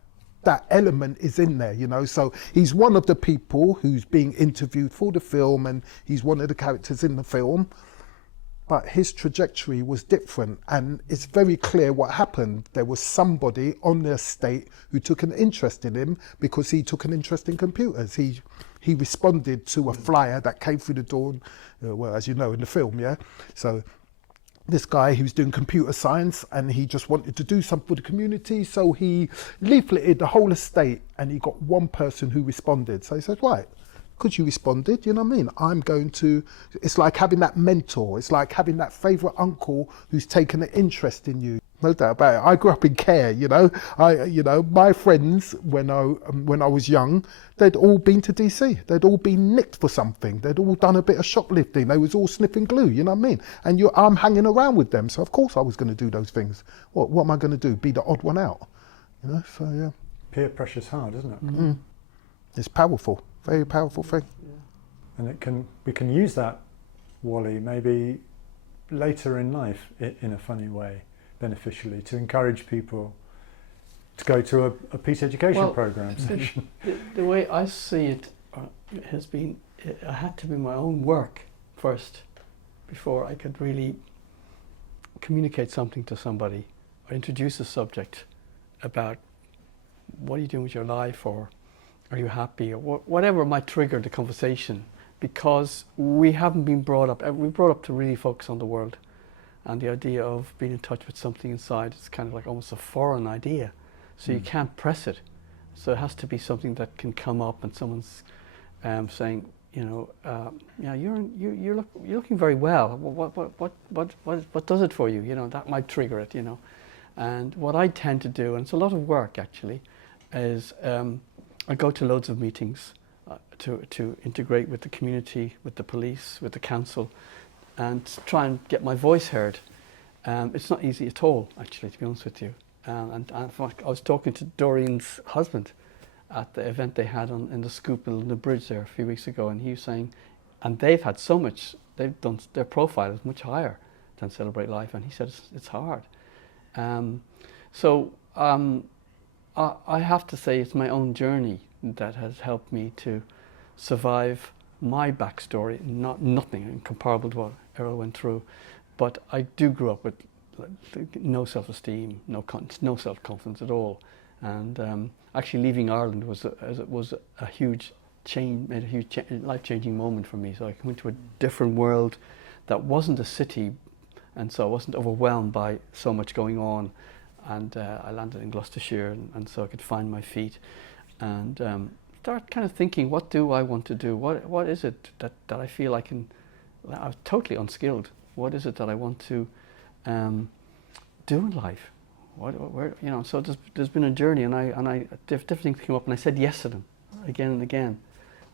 element is in there, so he's one of the people who's being interviewed for the film and he's one of the characters in the film, but his trajectory was different, and it's very clear what happened. There was somebody on the estate who took an interest in him because he took an interest in computers. He responded to a flyer that came through the door, well, as you know, in the film, So this guy who's doing computer science, and he just wanted to do something for the community, so he leafleted the whole estate, and he got one person who responded. So he said, right, because you responded, you know what I mean? It's like having that mentor. It's like having that favourite uncle who's taken an interest in you. No doubt about it. I grew up in care, my friends, when I was young, they'd all been to DC. They'd all been nicked for something. They'd all done a bit of shoplifting. They was all sniffing glue, you know what I mean? And I'm hanging around with them. So of course I was going to do those things. What am I going to do? Be the odd one out? So yeah. Peer pressure's hard, isn't it? It's powerful. Very powerful thing. And we can use that, Wally, maybe later in life in a funny way, beneficially, to encourage people to go to a peace education program session. The way I see it has been, it had to be my own work first before I could really communicate something to somebody or introduce a subject about what are you doing with your life, or are you happy, or whatever might trigger the conversation, because we haven't been brought up. We're brought up to really focus on the world, And the idea of being in touch with something inside is kind of like almost a foreign idea. So you can't press it. So it has to be something that can come up, and someone's saying, yeah, you're looking very well. What does it for you? You know, that might trigger it. You know, and what I tend to do, and it's a lot of work actually, is I go to loads of meetings to integrate with the community, with the police, with the council, and try and get my voice heard. It's not easy at all, actually, to be honest with you. And in fact, I was talking to Doreen's husband at the event they had in the Scoop in the bridge there a few weeks ago, and he was saying, and they've had so much, they've done, their profile is much higher than Celebrate Life, and he said it's hard. I have to say it's my own journey that has helped me to survive my backstory, nothing comparable to what Errol went through, but I do grow up with no self-esteem, no self-confidence at all, and actually leaving Ireland was a huge change, made a huge life-changing moment for me. So I went to a different world that wasn't a city, and so I wasn't overwhelmed by so much going on, and I landed in Gloucestershire, and so I could find my feet, and start kind of thinking, what do I want to do? What is it that I feel I can? I was totally unskilled. What is it that I want to do in life? Where, you know? So there's been a journey, and different things came up, and I said yes to them again and again,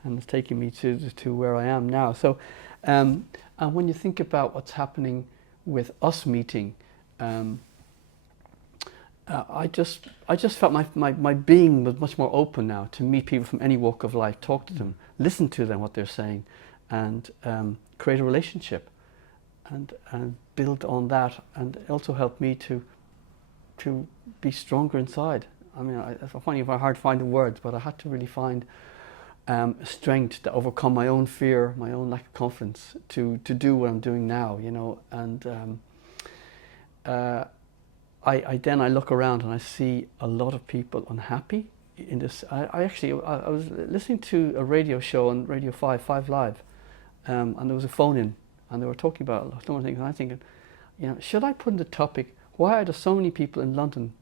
and it's taken me to where I am now. So, and when you think about what's happening with us meeting, I just felt my being was much more open now to meet people from any walk of life, talk to them, listen to them, what they're saying, and create a relationship, and build on that, and it also helped me to be stronger inside. I mean, I find it hard finding words, but I had to really find strength to overcome my own fear, my own lack of confidence to do what I'm doing now, you know, and I look around and I see a lot of people unhappy in this. I was listening to a radio show on Radio 5 Live, and there was a phone in, and they were talking about a lot of things, and I'm thinking, you know, should I put in the topic, why are there so many people in London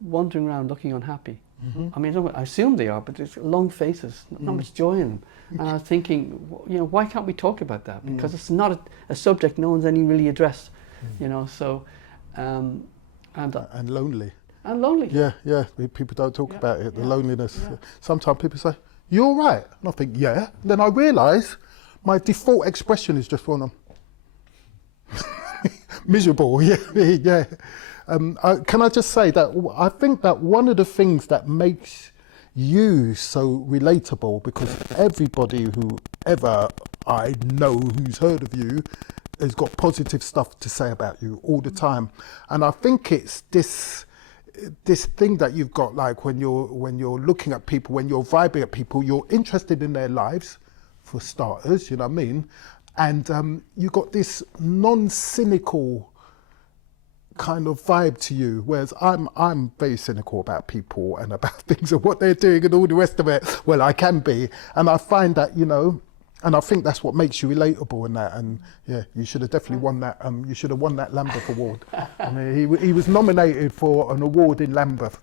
wandering around looking unhappy? Mm-hmm. I mean, I assume they are, but there's long faces, not much joy in them. And I was thinking, you know, why can't we talk about that? Because it's not a subject no one's really addressed, you know, so... and lonely. And lonely. Yeah. People don't talk about it, the loneliness. Yeah. Sometimes people say, "You all right?" And I think, yeah. Then I realise my default expression is just one of miserable. Yeah. Can I just say that I think that one of the things that makes you so relatable, because everybody who ever I know who's heard of you has got positive stuff to say about you all the time, and I think it's this thing that you've got, like when you're looking at people, when you're vibing at people, you're interested in their lives, for starters, you know what I mean, and you got this non-cynical kind of vibe to you, whereas I'm very cynical about people and about things and what they're doing and all the rest of it. Well, I can be, and I find that, you know. And I think that's what makes you relatable in that. And yeah, you should have definitely won that. You should have won that Lambeth Award. I mean, he was nominated for an award in Lambeth.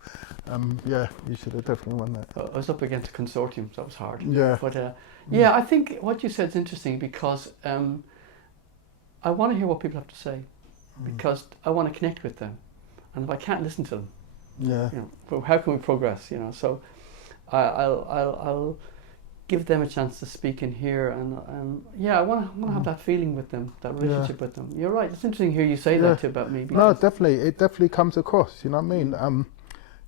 Yeah, you should have definitely won that. I was up against a consortium, so that was hard. Yeah. But yeah, I think what you said is interesting, because I want to hear what people have to say, because I want to connect with them, and if I can't listen to them, yeah, you know, how can we progress? You know, so I'll give them a chance to speak and hear, and yeah, I want to have that feeling with them, that relationship with them. You're right. It's interesting to hear you say that too about me. No, definitely, it definitely comes across. You know what I mean?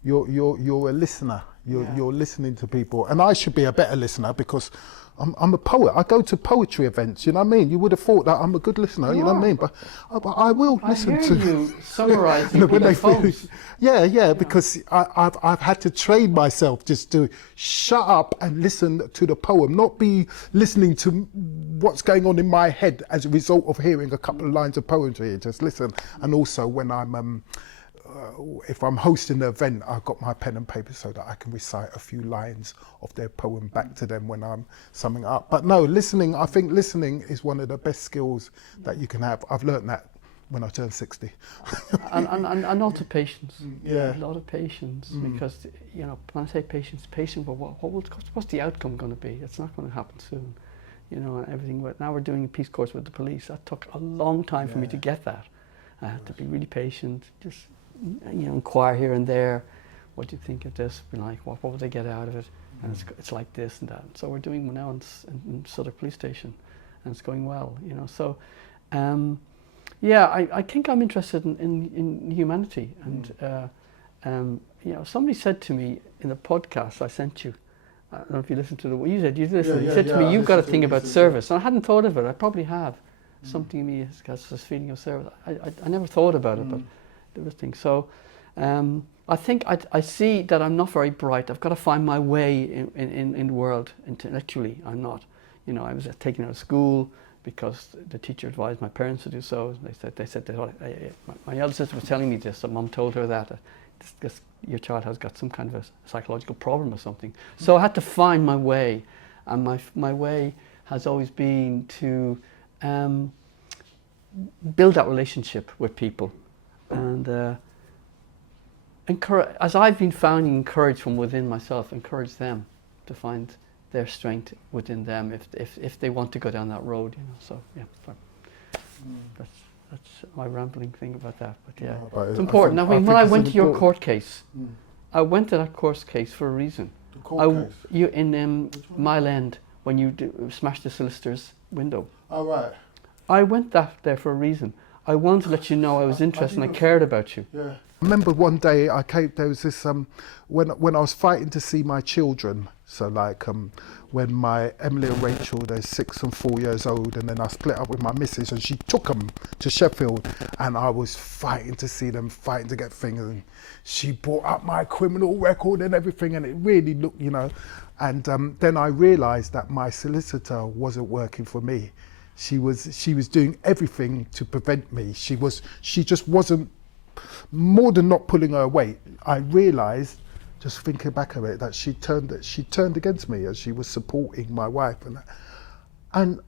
You're a listener. You're listening to people, and I should be a better listener because I'm a poet. I go to poetry events. You know what I mean? You would have thought that I'm a good listener. You know what I mean? But I will listen to you summarising when they poems. Yeah, because I've had to train myself just to shut up and listen to the poem, not be listening to what's going on in my head as a result of hearing a couple of lines of poetry. Just listen, and also when I'm if I'm hosting an event, I've got my pen and paper so that I can recite a few lines of their poem back to them when I'm summing it up. But no, listening, I think listening is one of the best skills that you can have. I've learned that when I turn 60. and also patience. Yeah. A lot of patience, because, you know, when I say patience, but what's the outcome going to be? It's not going to happen soon. You know, and everything. Now we're doing a peace course with the police. That took a long time for me to get that. I had to be really patient, just, you know, inquire here and there. What do you think of this? Be like, what would they get out of it? And it's like this and that. So we're doing one now in Southwark Police Station, and it's going well, you know. So, yeah, I think I'm interested in humanity. And, you know, somebody said to me in the podcast I sent you, I don't know if you listened to you said to me, you've got a thing about service. And I hadn't thought of it. I probably have. Something in me has this feeling of service. I never thought about it, but there was things. So I think I see that I'm not very bright. I've got to find my way in the world intellectually. I'm not. You know, I was taken out of school because the teacher advised my parents to do so. They said my elder sister was telling me this. That Mum told her that your child has got some kind of a psychological problem or something. So I had to find my way, and my way has always been to build that relationship with people, and as I've been finding courage from within myself, encourage them to find their strength within them if they want to go down that road, you know. So yeah, that's my rambling thing about that. But yeah, it's important. I mean, when I went to your court case, I went to that court case for a reason. The court case? You in Mile End, when you smashed the solicitor's window. Oh, right. I went there for a reason. I wanted to let you know I was interested and I cared about you. Yeah. I remember one day there was this, when I was fighting to see my children, so like when my Emily and Rachel, they're 6 and 4 years old, and then I split up with my missus and she took them to Sheffield, and I was fighting to see them, fighting to get things, and she brought up my criminal record and everything, and it really looked, you know, and then I realised that my solicitor wasn't working for me. She was doing everything to prevent me. She just wasn't, more than not pulling her weight. I realised, just thinking back of it, that she turned against me as she was supporting my wife, and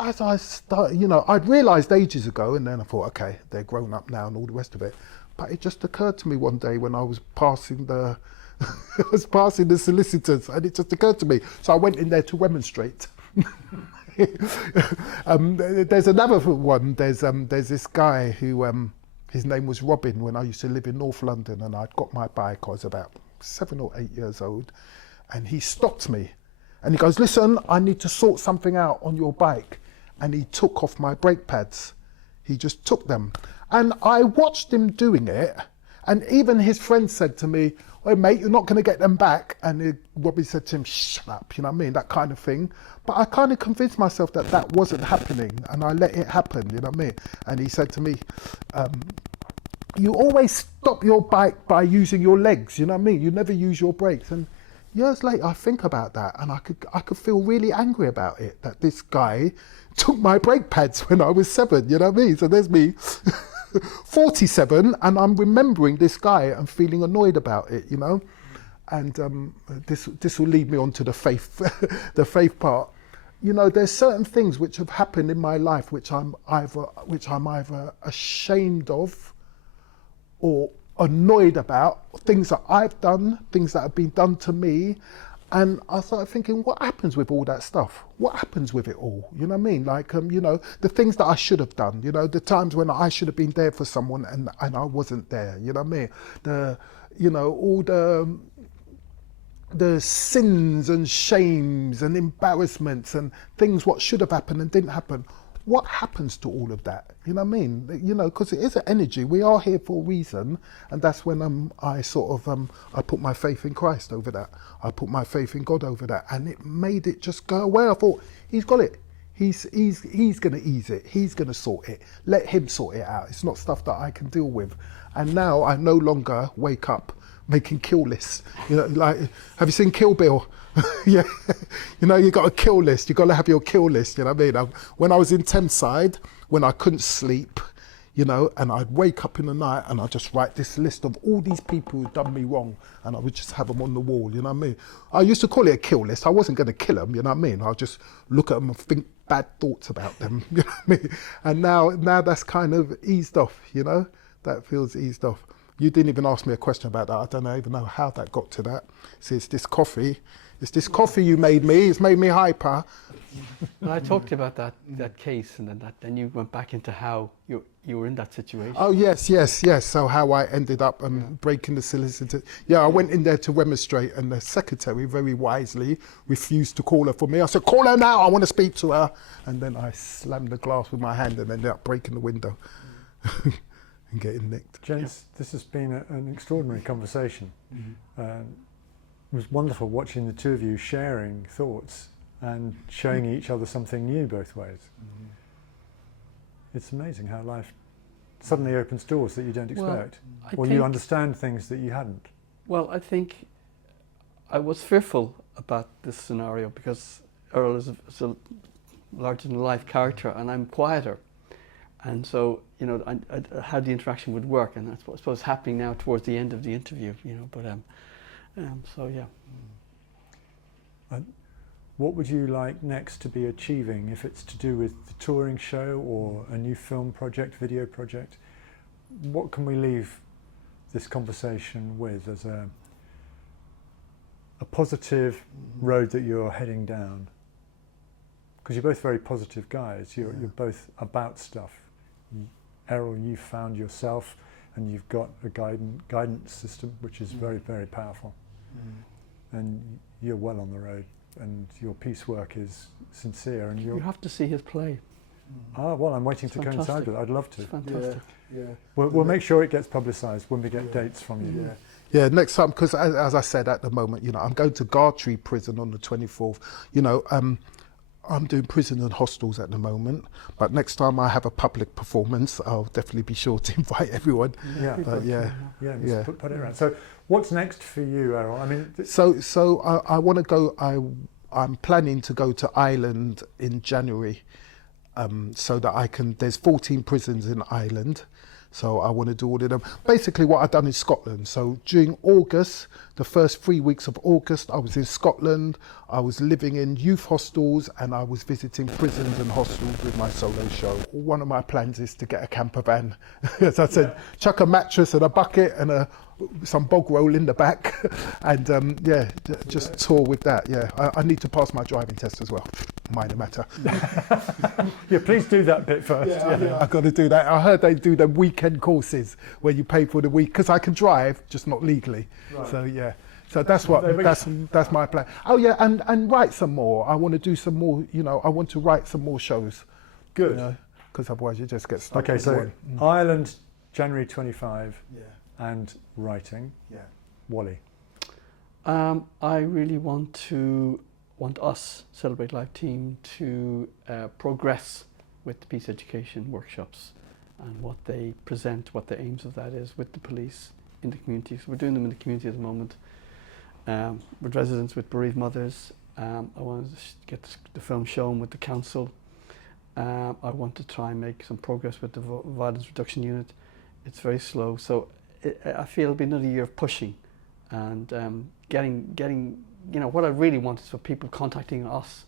as I started, you know, I'd realised ages ago, and then I thought, okay, they're grown up now and all the rest of it. But it just occurred to me one day when I was passing the solicitors, and it just occurred to me. So I went in there to remonstrate. There's another one. There's this guy who his name was Robin when I used to live in North London, and I'd got my bike. I was about 7 or 8 years old, and he stopped me, and he goes, "Listen, I need to sort something out on your bike," and he took off my brake pads. He just took them, and I watched him doing it, and even his friend said to me, "Oh mate, you're not going to get them back," and Robbie said to him, "Shut up," you know what I mean, that kind of thing. But I kind of convinced myself that wasn't happening, and I let it happen, you know what I mean. And he said to me, "You always stop your bike by using your legs, you know what I mean, you never use your brakes." And years later I think about that, and I could feel really angry about it, that this guy took my brake pads when I was 7, you know what I mean. So there's me 47, and I'm remembering this guy and feeling annoyed about it, you know. And this will lead me on to the faith the faith part. You know, there's certain things which have happened in my life which I'm either ashamed of or annoyed about, things that I've done, things that have been done to me. And I started thinking, what happens with all that stuff? What happens with it all? You know what I mean? Like, you know, the things that I should have done, you know, the times when I should have been there for someone and I wasn't there, you know what I mean? You know, all the sins and shames and embarrassments and things what should have happened and didn't happen. What happens to all of that? You know what I mean? You know, because it is an energy. We are here for a reason, and that's when I sort of I put my faith in Christ over that. I put my faith in God over that, and it made it just go away. I thought, he's got it. He's going to ease it. He's going to sort it. Let him sort it out. It's not stuff that I can deal with. And now I no longer wake up making kill lists. You know, like, have you seen Kill Bill? Yeah, you know, you got a kill list. You got to have your kill list. You know what I mean? When I was in Thameside, when I couldn't sleep, you know, and I'd wake up in the night and I'd just write this list of all these people who'd done me wrong, and I would just have them on the wall, you know what I mean? I used to call it a kill list. I wasn't going to kill them, you know what I mean? I'll just look at them and think bad thoughts about them, you know what I mean? And now that's kind of eased off, you know? That feels eased off. You didn't even ask me a question about that. I don't even know how that got to that. See, it's this coffee you made me. It's made me hyper. Well, I talked about that case, and then you went back into how you were in that situation. Oh yes. So how I ended up breaking the solicitor. Yeah, I went in there to remonstrate, and the secretary very wisely refused to call her for me. I said, "Call her now. I want to speak to her." And then I slammed the glass with my hand and ended up breaking the window and getting nicked. Gents, this has been an extraordinary conversation. It was wonderful watching the two of you sharing thoughts and showing each other something new both ways. It's amazing how life suddenly opens doors that you don't expect, or you understand things that you hadn't. Well, I think I was fearful about this scenario because Errol is a larger-than-life character, and I'm quieter. And so, you know, how the interaction would work, and that's what I suppose is happening now towards the end of the interview, you know, but so yeah. What would you like next to be achieving, if it's to do with the touring show or a new film project, video project? What can we leave this conversation with as a positive road that you're heading down? Because you're both very positive guys. You're both about stuff. Errol, you found yourself, and you've got a guidance system which is very, very powerful. And you're well on the road, and your piecework is sincere. And you have to see his play. Well, I'm waiting to coincide with it. I'd love to. It's fantastic. Yeah. We'll make sure it gets publicised when we get dates from you. Yeah, next time, because as I said at the moment, you know, I'm going to Gartree Prison on the 24th. You know, I'm doing prison and hostels at the moment, but next time I have a public performance, I'll definitely be sure to invite everyone. Put it around. So, what's next for you, Errol? I mean, so I want to go. I'm planning to go to Ireland in January, so that I can. There's 14 prisons in Ireland. So I want to do all of them. Basically what I've done in Scotland. So during August, the first 3 weeks of August, I was in Scotland. I was living in youth hostels, and I was visiting prisons and hostels with my solo show. One of my plans is to get a camper van. As I said, chuck a mattress and a bucket and some bog roll in the back, and just tour with that. I need to pass my driving test as well. Minor matter. Please do that bit first. I've got to do that. I heard they do the weekend courses where you pay for the week, because I can drive, just not legally. Right. So that's my plan. Oh yeah, and write some more. I want to do some more. You know, I want to write some more shows. Good. You know, because otherwise you just get stuck. Okay, so Ireland, January 25. And writing. Wallee. I really want us, Celebrate Life team, to progress with the peace education workshops and what they present, what the aims of that is with the police in the communities. We're doing them in the community at the moment, with residents, with bereaved mothers. I want to get the film shown with the council. I want to try and make some progress with the violence reduction unit. It's very slow, so I feel it'll be another year of pushing and getting, you know, what I really want is for people contacting us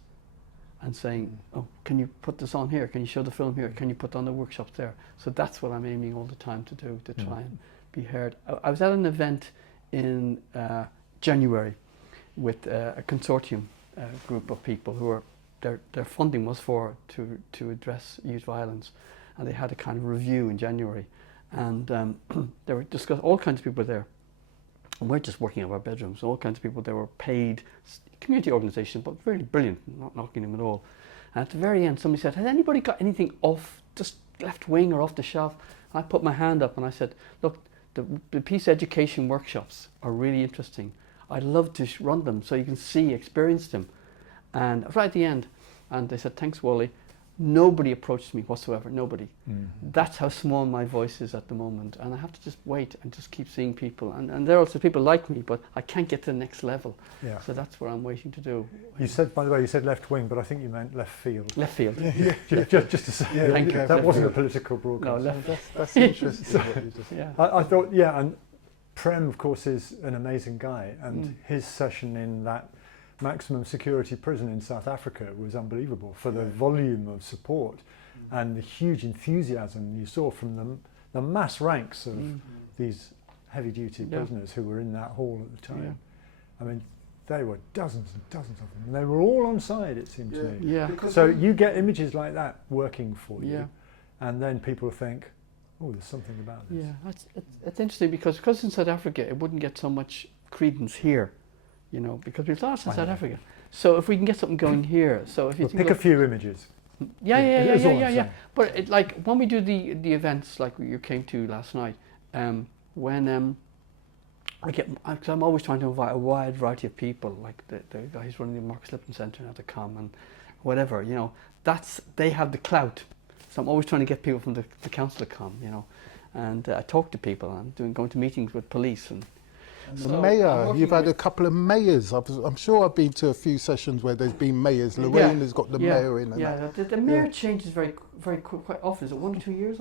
and saying, oh, can you put this on here? Can you show the film here? Can you put on the workshops there? So that's what I'm aiming all the time to do, to try and be heard. I was at an event in January with a consortium group of people who are, their funding was to address youth violence, and they had a kind of review in January. And they were discussing, all kinds of people were there. And we're just working out of our bedrooms. All kinds of people, they were paid, community organisation, but really brilliant, not knocking them at all. And at the very end, somebody said, has anybody got anything off, just left wing or off the shelf? And I put my hand up and I said, look, the peace education workshops are really interesting. I'd love to run them so you can see, experience them. And right at the end, and they said, thanks, Wallee. nobody approaches me whatsoever, nobody. That's how small my voice is at the moment, and I have to just wait and just keep seeing people, and there are also people like me, but I can't get to the next level. Yeah. So that's what I'm waiting to do. You said, by the way, you said left wing, but I think you meant left field. Left field. Just to say, Thank you. that wasn't a political broadcast. No, left. That's interesting. What you just I thought, and Prem, of course, is an amazing guy, and his session in that maximum security prison in South Africa was unbelievable for the volume of support and the huge enthusiasm you saw from the mass ranks of these heavy-duty prisoners who were in that hall at the time. I mean, there were dozens and dozens of them, and they were all on side, it seemed to me. Yeah. So you get images like that working for you, and then people think, oh, there's something about this. Yeah, it's interesting because in South Africa it wouldn't get so much credence here, you know, because we've lost in South Africa. So if we can get something going here, so if you pick a few images. Yeah. But it, like when we do the events like you came to last night, when because I'm always trying to invite a wide variety of people, like the guy who's running the Marcus Lipton Centre now to come and whatever, you know, they have the clout. So I'm always trying to get people from the council to come, you know, and I talk to people. I'm going to meetings with police and. The mayor, you've had a couple of mayors. I'm sure I've been to a few sessions where there's been mayors. Lorraine has got the mayor in. And the mayor changes very quite often. Is it 1 or 2 years?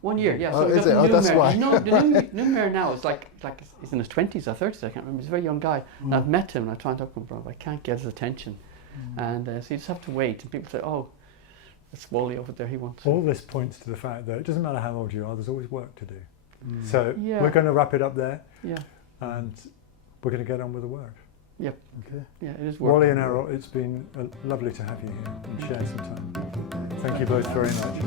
1 year, yeah. So is it? Oh, that's why. The new mayor now is like he's in his 20s or 30s. I can't remember. He's a very young guy. And I've met him and I try and talk to him, but I can't get his attention. And so you just have to wait. And people say, oh, it's Wallee over there. He wants. All this points to the fact that it doesn't matter how old you are. There's always work to do. So we're going to wrap it up there. Yeah. And we're going to get on with the work. Yep. Okay. Yeah, it is work. Wallee and Errol, it's been lovely to have you here and share some time. Thank you both very much.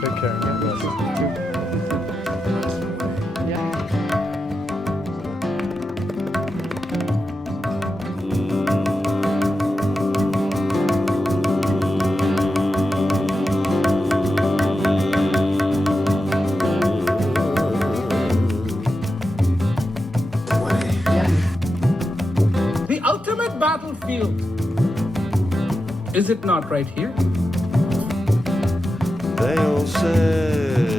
Take care and God bless. Battlefield. Is it not right here? They all said